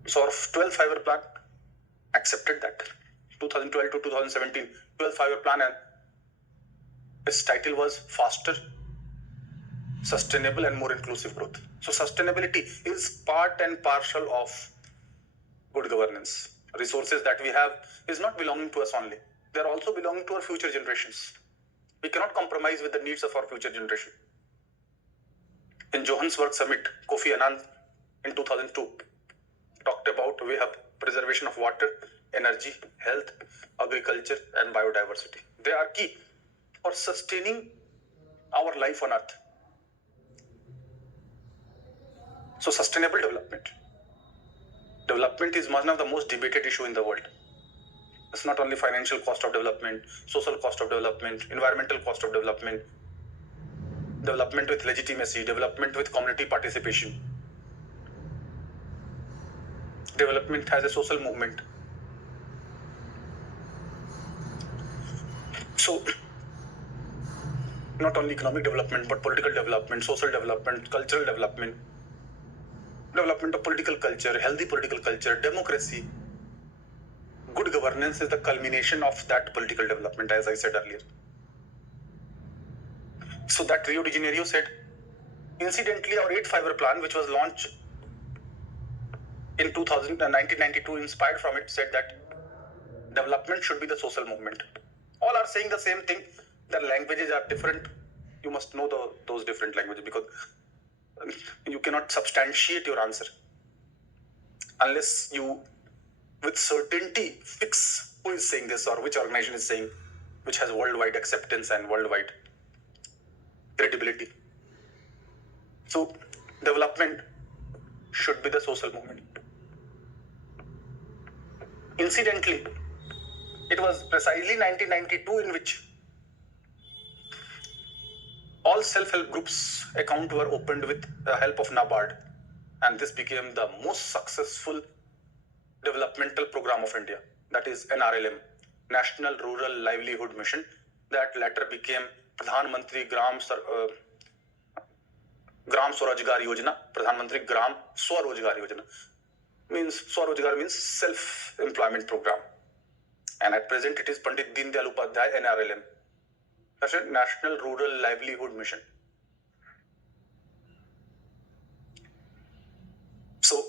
So our 12th Five-Year Plan accepted that. 2012 to 2017, 12th Five-Year Plan, and its title was Faster, Sustainable and More Inclusive Growth. So sustainability is part and parcel of good governance. Resources that we have is not belonging to us only. They are also belonging to our future generations. We cannot compromise with the needs of our future generation. In Johannesburg Summit, Kofi Annan in 2002 talked about we have preservation of water, energy, health, agriculture, and biodiversity. They are key for sustaining our life on Earth. So sustainable development. Development is one of the most debated issue in the world. It's not only financial cost of development, social cost of development, environmental cost of development, development with legitimacy, development with community participation. Development has a social movement. So not only economic development, but political development, social development, cultural development, development of political culture, healthy political culture, democracy. Good governance is the culmination of that political development, as I said earlier. So that Rio de Janeiro said, incidentally, our 8th Five-Year Plan, which was launched in 1992, inspired from it, said that development should be the social movement. All are saying the same thing. Their languages are different. You must know those different languages because you cannot substantiate your answer unless you, with certainty, fix who is saying this or which organization is saying, which has worldwide acceptance and worldwide credibility. So, development should be the social movement. Incidentally, it was precisely 1992 in which All self-help groups account were opened with the help of NABARD, and this became the most successful developmental program of India, that is NRLM, National Rural Livelihood Mission, that later became Pradhan Mantri Gram Swarojgar Yojana. Pradhan Mantri Gram Swarojgar Yojana means Swarojgar means self-employment program, and at present it is Pandit Deen Dayal Upadhyay NRLM. That's a National Rural Livelihood Mission. So,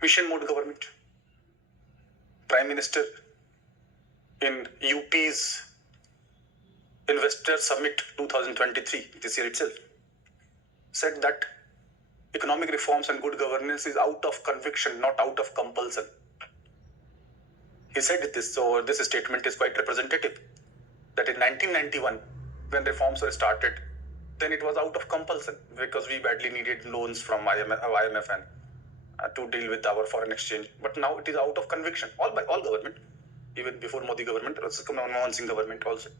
mission mode government. Prime Minister in UP's Investor Summit 2023, this year itself, said that economic reforms and good governance is out of conviction, not out of compulsion. He said this, so this statement is quite representative. That in 1991, when reforms were started, then it was out of compulsion because we badly needed loans from IMF and to deal with our foreign exchange. But now it is out of conviction, all government. Even before Modi government, there was Manmohan Singh government also.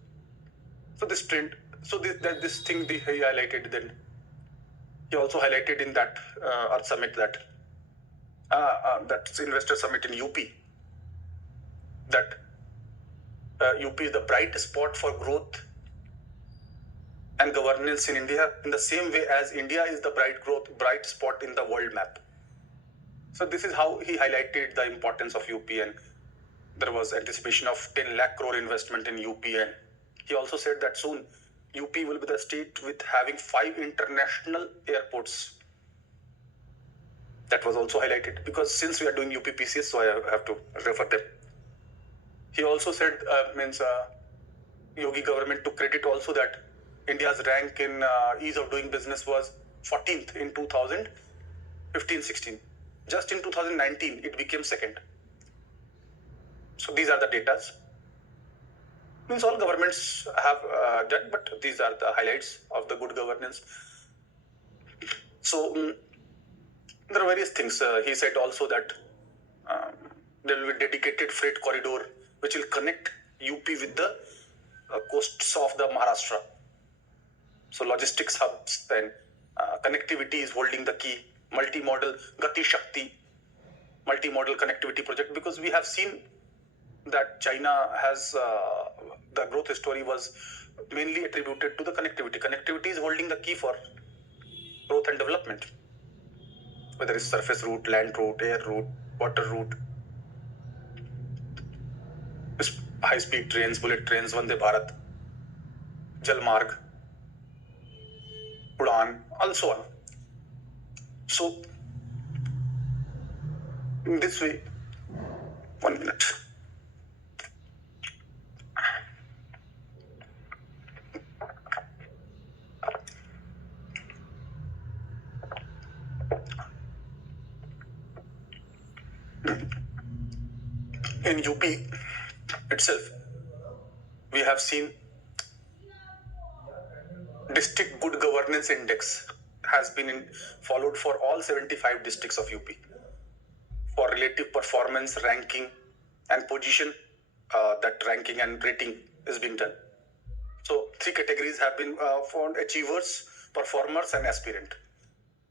So this trend, so this thing he highlighted. Then he also highlighted in that Earth Summit that that's Investor Summit in UP, that UP is the bright spot for growth and governance in India, in the same way as India is the bright spot in the world map. So this is how he highlighted the importance of UP, and there was anticipation of 10 lakh crore investment in UP, and he also said that soon UP will be the state with having 5 international airports. That was also highlighted because since we are doing UP PCS, so I have to refer them. He also said, Yogi government took credit also that India's rank in ease of doing business was 14th in 2015-16. Just in 2019, it became second. So these are the data. Means all governments have done, but these are the highlights of the good governance. So there are various things. He said also that there will be dedicated freight corridor which will connect UP with the coasts of the Maharashtra. So logistics hubs and connectivity is holding the key. Multimodal Gati Shakti, multimodal connectivity project, because we have seen that China has the growth story was mainly attributed to the connectivity. Connectivity is holding the key for growth and development, whether it's surface route, land route, air route, water route, high-speed trains, bullet trains, Vande Bharat, Jal Marg, Udan, and so on. So, in this way, 1 minute. In UP itself, we have seen district good governance index has been followed for all 75 districts of UP for relative performance ranking and position. That ranking and rating is being done. So 3 categories have been found: achievers, performers, and aspirant.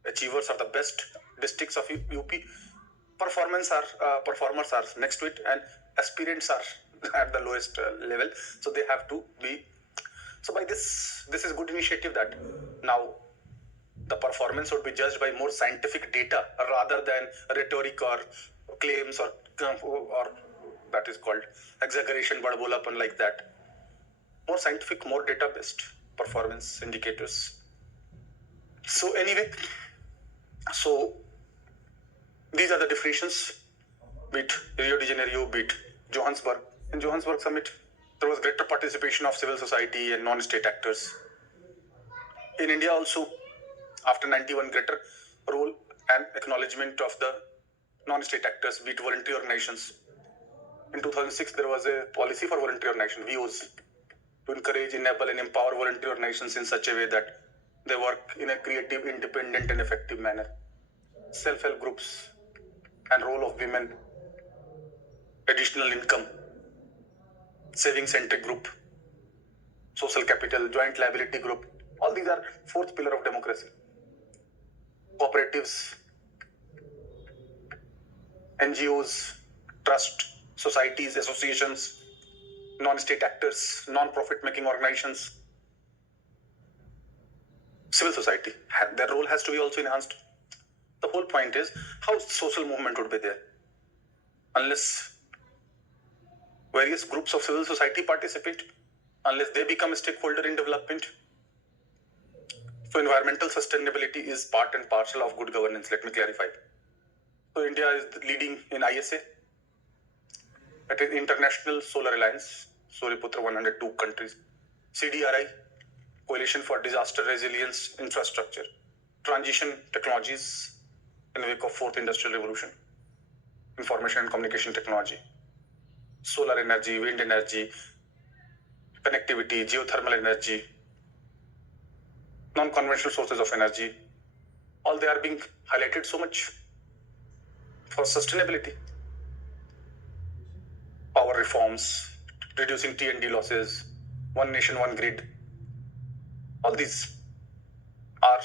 Achievers are the best districts of UP. Performers are next to it, and aspirants are at the lowest level. So they have to be. So by this is good initiative that now the performance would be judged by more scientific data rather than rhetoric or claims or that is called exaggeration, badbolapan, like that. More scientific, more data-based performance indicators. So anyway, so these are the definitions, be it Rio de Janeiro, be it Johannesburg. In Johannesburg Summit, there was greater participation of civil society and non-state actors. In India also, after 91, greater role and acknowledgement of the non-state actors, be it voluntary organizations. In 2006, there was a policy for voluntary organizations, VOs, to encourage, enable, and empower voluntary organizations in such a way that they work in a creative, independent, and effective manner. Self-help groups and role of women, additional income, saving-centric group, social capital, joint liability group, All these are fourth pillar of democracy. Cooperatives, NGOs, trust, societies, associations, non-state actors, non-profit making organizations, civil society. Their role has to be also enhanced. The whole point is how social movement would be there unless various groups of civil society participate, unless they become a stakeholder in development. So environmental sustainability is part and parcel of good governance. Let me clarify. So India is leading in ISA, that is International Solar Alliance, Suryaputra 102 countries. CDRI, Coalition for Disaster Resilience Infrastructure. Transition technologies in the wake of fourth industrial revolution. Information and communication technology. Solar energy, wind energy, connectivity, geothermal energy, non-conventional sources of energy. All they are being highlighted so much for sustainability. Power reforms, reducing T&D losses, one nation, one grid. All these are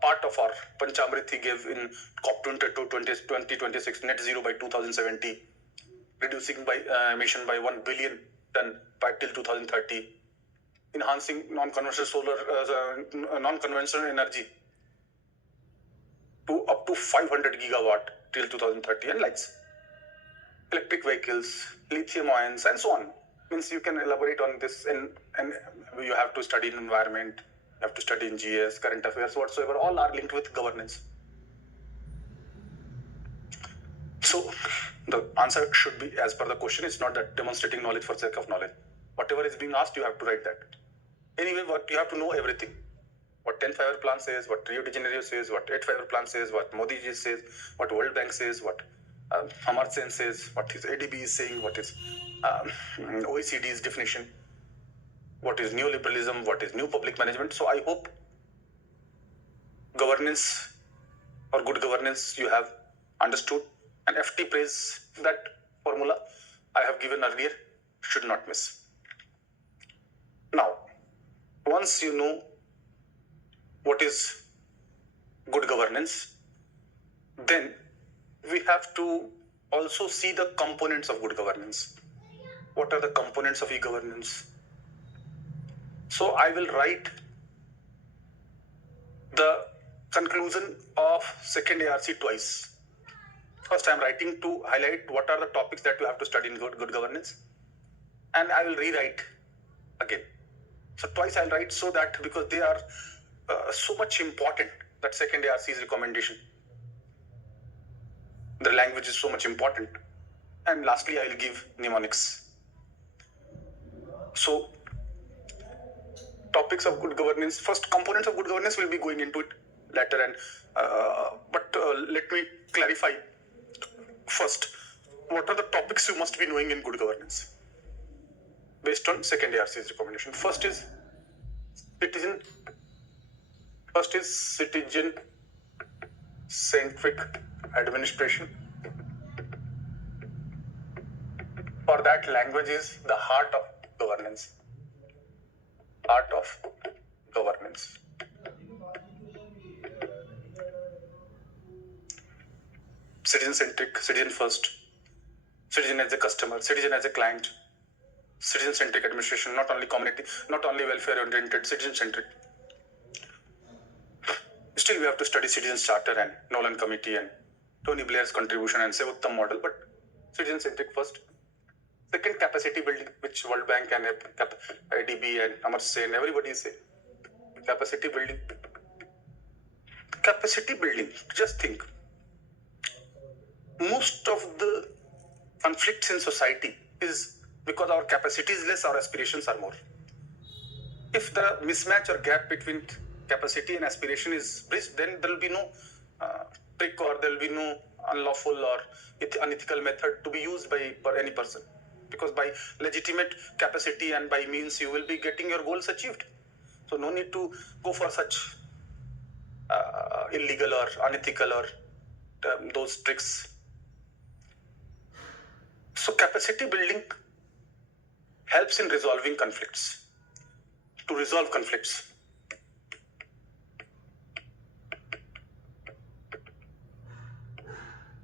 part of our Panchamrit he gave in COP22 2026 net zero by 2070, reducing by emission by 1 billion ton by till 2030, enhancing non-conventional energy to up to 500 gigawatt till 2030, and likes electric vehicles, lithium ions, and so on. Means you can elaborate on this, and you have to study in environment, you have to study in GS, current affairs, whatsoever. All are linked with governance. So the answer should be as per the question. It's not that demonstrating knowledge for sake of knowledge. Whatever is being asked, you have to write that. Anyway, what you have to know everything. What 10th Five-Year Plan says, what Rio de Janeiro says, what 8th Five-Year Plan says, what Modi ji says, what World Bank says, what Amar Sen says, what his ADB is saying, what is OECD's definition, what is neoliberalism, what is new public management. So I hope governance or good governance you have understood, and FT praise that formula I have given earlier should not miss. Now, once you know what is good governance, then we have to also see the components of good governance. What are the components of e-governance? So I will write the conclusion of second ARC twice. First, I am writing to highlight what are the topics that you have to study in good governance, and I will rewrite again. So twice I'll write, so that because they are so much important, that second ARC's recommendation. The language is so much important. And lastly, I will give mnemonics. So topics of good governance, first components of good governance will be going into it later, and but let me clarify first what are the topics you must be knowing in good governance based on second ARC's recommendation. First is citizen centric administration. For that, language is the heart of governance. Heart of governance. Citizen-centric, citizen first, citizen as a customer, citizen as a client, citizen-centric administration, not only community, not only welfare-oriented, citizen-centric. Still, we have to study Citizens Charter and Nolan Committee and Tony Blair's contribution and Sevuttam model, but citizen-centric first. Second, capacity building, which World Bank and IDB and Amar Sen, everybody is saying. Capacity building. Capacity building, just think. Most of the conflicts in society is because our capacity is less, our aspirations are more. If the mismatch or gap between capacity and aspiration is bridged, then there will be no trick, or there will be no unlawful or unethical method to be used by any person. Because by legitimate capacity and by means, you will be getting your goals achieved. So no need to go for such illegal or unethical or those tricks. So capacity building helps in resolving conflicts. to resolve conflicts.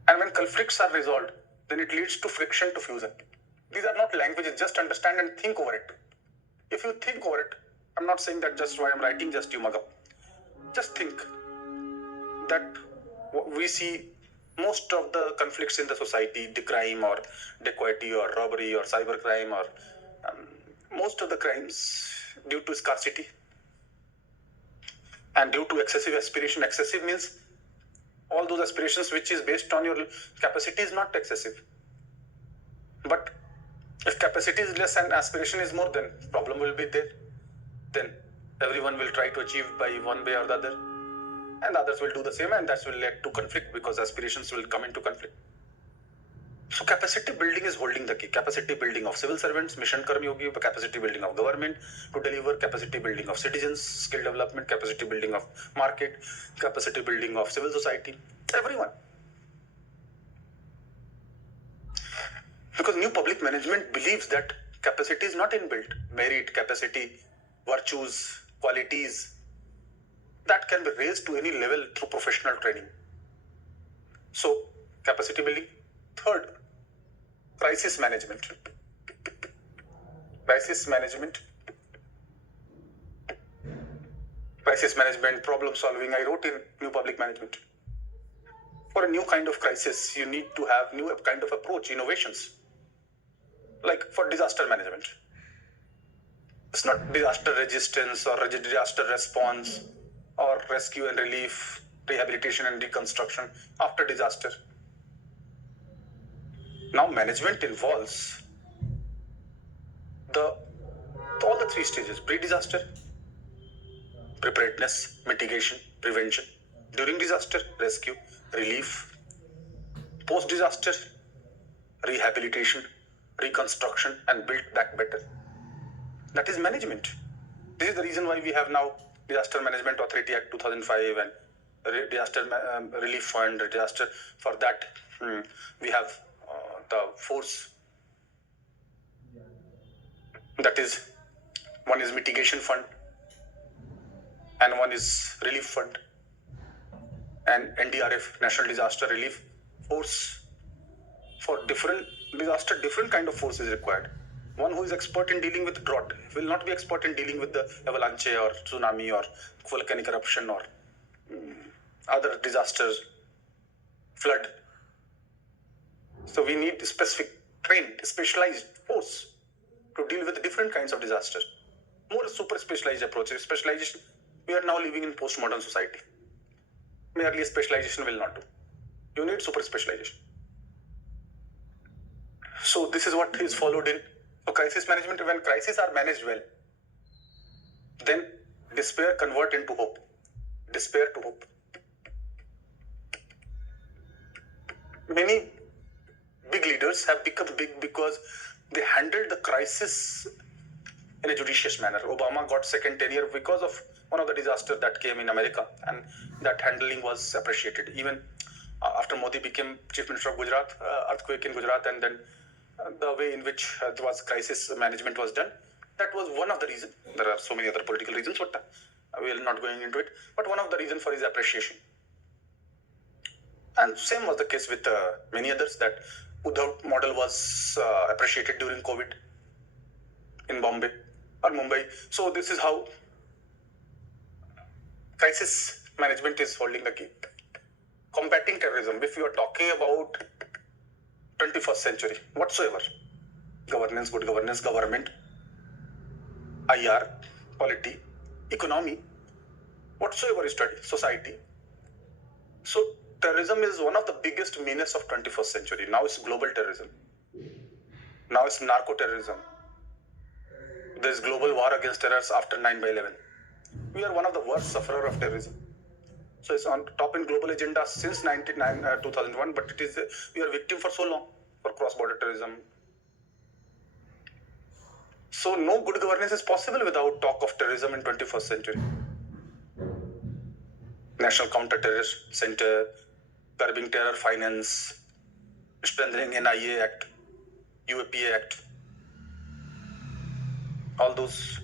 And when conflicts are resolved, then it leads to friction to fusion. These are not languages, just understand and think over it. If you think over it, I'm not saying that just why I'm writing, just you mug up. Just think that we see most of the conflicts in the society, the crime or dacoity or robbery or cybercrime or most of the crimes due to scarcity and due to excessive aspiration. Excessive means all those aspirations which is based on your capacity is not excessive. But if capacity is less and aspiration is more, then problem will be there. Then everyone will try to achieve by one way or the other, and others will do the same, and that will lead to conflict because aspirations will come into conflict. So capacity building is holding the key. Capacity building of civil servants, mission karmyogi, capacity building of government to deliver, capacity building of citizens, skill development, capacity building of market, capacity building of civil society, everyone. Because new public management believes that capacity is not inbuilt. Merit, capacity, virtues, qualities, that can be raised to any level through professional training. So, capacity building. Third, crisis management. Crisis management. Crisis management, problem solving, I wrote in new public management. For a new kind of crisis, you need to have new kind of approach, innovations. Like for disaster management. It's not disaster resistance or disaster response or rescue and relief, rehabilitation and reconstruction after disaster. Now management involves all the three stages: pre-disaster, preparedness, mitigation, prevention; during disaster, rescue, relief; post-disaster, rehabilitation, reconstruction, and build back better. That is management. This is the reason why we have now Disaster Management Authority Act 2005 and Disaster Relief Fund, disaster. For that, we have the force. That is, one is mitigation fund and one is relief fund, and NDRF, National Disaster Relief Force. For different disaster, different kind of force is required. One who is expert in dealing with drought will not be expert in dealing with the avalanche or tsunami or volcanic eruption or other disasters, flood. So we need specific, trained, specialized force to deal with different kinds of disasters. More super specialized approaches. Specialization, we are now living in postmodern society. Merely specialization will not do. You need super specialization. So this is what is followed in crisis management. When crises are managed well, then despair convert into hope. Despair to hope. Many big leaders have become big because they handled the crisis in a judicious manner. Obama got second tenure because of one of the disasters that came in America, and that handling was appreciated. Even after Modi became Chief Minister of Gujarat, earthquake in Gujarat, and then the way in which crisis management was done, that was one of the reasons. There are so many other political reasons, but we are not going into it. But one of the reasons for his appreciation. And same was the case with many others, that Uddhav model was appreciated during COVID in Bombay or Mumbai. So this is how crisis management is holding the key. Combating terrorism, if you are talking about 21st century, whatsoever, governance, good governance, government, IR, polity, economy, whatsoever you study, society. So terrorism is one of the biggest menace of 21st century. Now it's global terrorism. Now it's narco-terrorism. There's global war against terrorists after 9/11. We are one of the worst sufferer of terrorism. So it's on top in global agenda since 2001, but it is we are victim for so long for cross-border terrorism. So no good governance is possible without talk of terrorism in 21st century. National Counter-Terrorist Center, curbing terror finance, strengthening NIA Act, UAPA Act, all those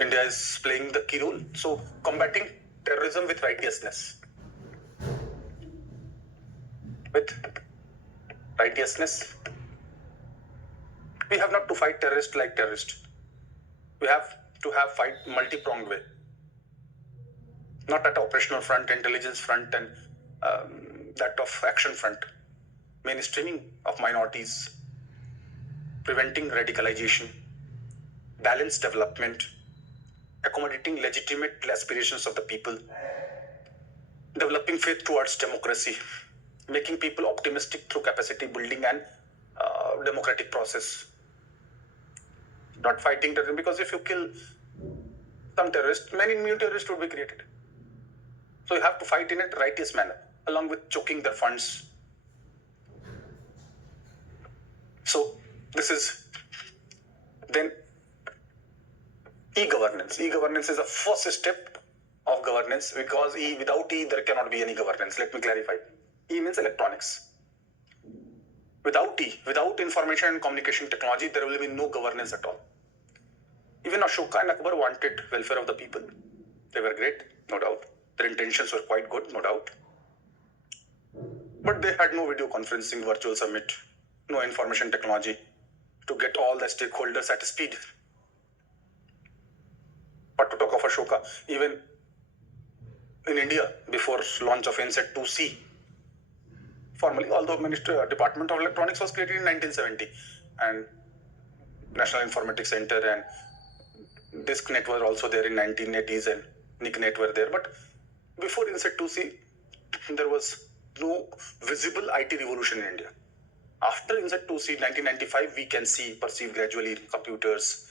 India is playing the key role. So combating terrorism with righteousness. With righteousness, we have not to fight terrorists like terrorists. We have to have fight multi-pronged way. Not at operational front, intelligence front, and that of action front. Mainstreaming of minorities, preventing radicalization, balanced development, accommodating legitimate aspirations of the people, developing faith towards democracy, making people optimistic through capacity building and democratic process. Not fighting terrorism, because if you kill some terrorist, many new terrorists would be created. So you have to fight in a righteous manner, along with choking their funds. So this is then e-governance. E-governance is the first step of governance, because without E there cannot be any governance. Let me clarify. E means electronics. Without E, without information and communication technology, there will be no governance at all. Even Ashoka and Akbar wanted welfare of the people. They were great, no doubt. Their intentions were quite good, no doubt. But they had no video conferencing, virtual summit, no information technology to get all the stakeholders at speed. What to talk of Ashoka? Even in India, before launch of NSET 2C, formally, although Department of Electronics was created in 1970, and National Informatics Center and DiskNet were also there in 1980s, and NICNet were there. But before NSET 2C, there was no visible IT revolution in India. After NSET 2C, 1995, we can perceive gradually computers,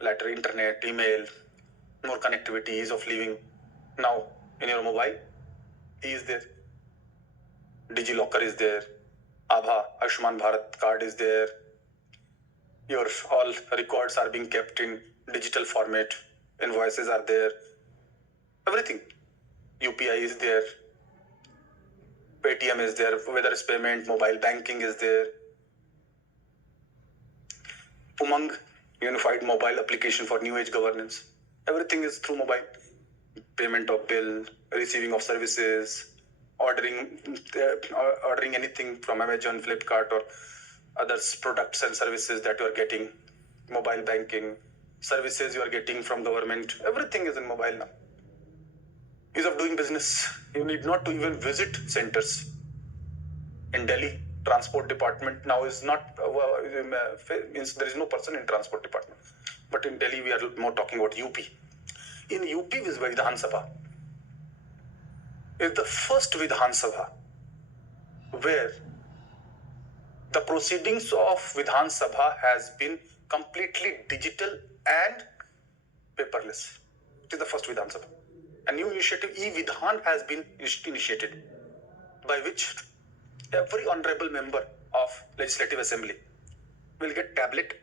later internet, email, more connectivity, ease of living. Now, in your mobile, E is there. DigiLocker is there. Abha, Ayushman Bharat card is there. Your all records are being kept in digital format. Invoices are there. Everything. UPI is there. Paytm is there. Whether it's payment, mobile banking is there. Umang, unified mobile application for new age governance. Everything is through mobile. Payment of bill, receiving of services, ordering anything from Amazon, Flipkart, or others products and services that you are getting, mobile banking, services you are getting from government, everything is in mobile now. Ease of doing business. You need not to even visit centers. In Delhi, transport department now is not, means there is no person in transport department. But in Delhi, we are more talking about UP. In UP, Vidhan Sabha is the first Vidhan Sabha where the proceedings of Vidhan Sabha has been completely digital and paperless. It is the first Vidhan Sabha. A new initiative, e-Vidhan, has been initiated, by which every honorable member of Legislative Assembly will get tablet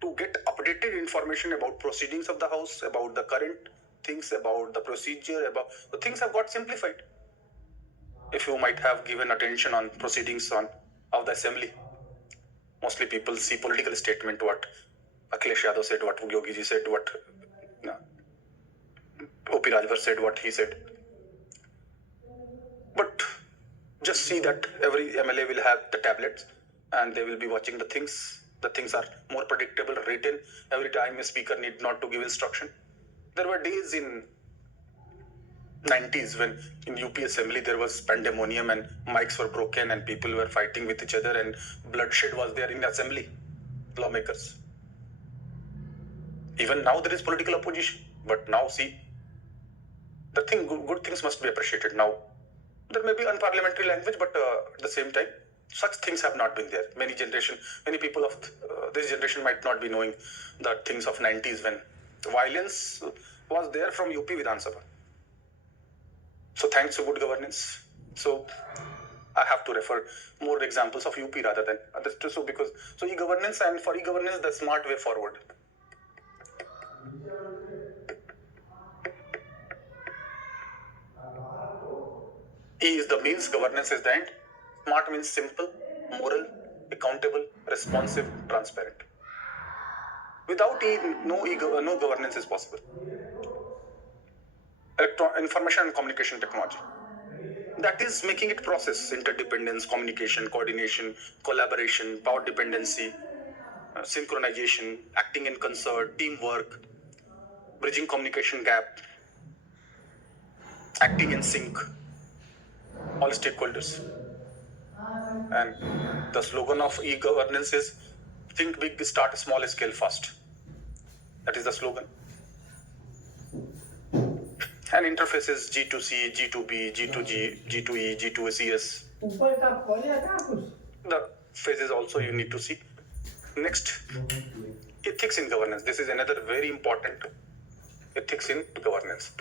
to get updated information about proceedings of the House, about the current things, about the procedure, about the things have got simplified. If you might have given attention on proceedings of the Assembly, mostly people see political statement, what Akhilesh Yadav said, what Yogi ji said, what O.P. Rajbhar said, what he said. But just see that every MLA will have the tablets and they will be watching the things. The things are more predictable, written. Every time a speaker need not to give instruction. There were days in 90s when in UP Assembly there was pandemonium and mics were broken and people were fighting with each other and bloodshed was there in Assembly, lawmakers. Even now there is political opposition, but now see, the thing, good things must be appreciated. Now there may be unparliamentary language, but at the same time, such things have not been there. Many people of this generation might not be knowing the things of 90s when violence was there from UP Vidhan Sabha. So thanks to good governance. So I have to refer more examples of UP rather than others. So e-governance, and for e-governance, the smart way forward. E is the means, governance is the end. Smart means simple, moral, accountable, responsive, transparent. Without no governance is possible. Information and communication technology. That is making it process interdependence, communication, coordination, collaboration, power dependency, synchronization, acting in concert, teamwork, bridging communication gap, acting in sync, all stakeholders. And the slogan of e-governance is think big, start small, scale fast. That is the slogan. And interfaces G2C, G2B, G2G, G2E, G2CS. The phases also you need to see. Next, ethics in governance. This is another very important ethics in governance.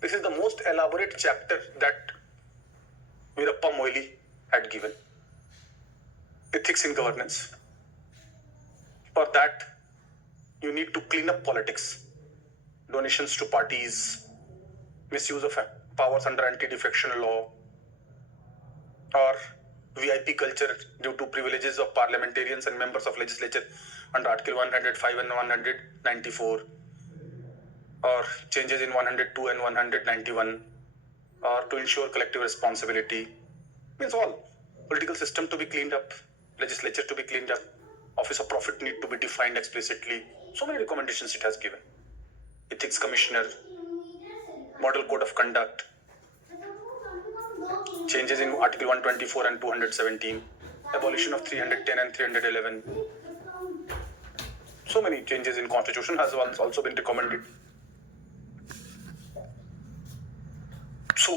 This is the most elaborate chapter that Veerappa Moily had given. Ethics in governance. For that, you need to clean up politics, donations to parties, misuse of powers under anti-defection law, or VIP culture due to privileges of parliamentarians and members of legislature under Article 105 and 194, or changes in 102 and 191, or to ensure collective responsibility. Means all. Political system to be cleaned up, legislature to be cleaned up, office of profit need to be defined explicitly. So many recommendations it has given. Ethics commissioner, model code of conduct, changes in Article 124 and 217, abolition of 310 and 311. So many changes in constitution has also been recommended. So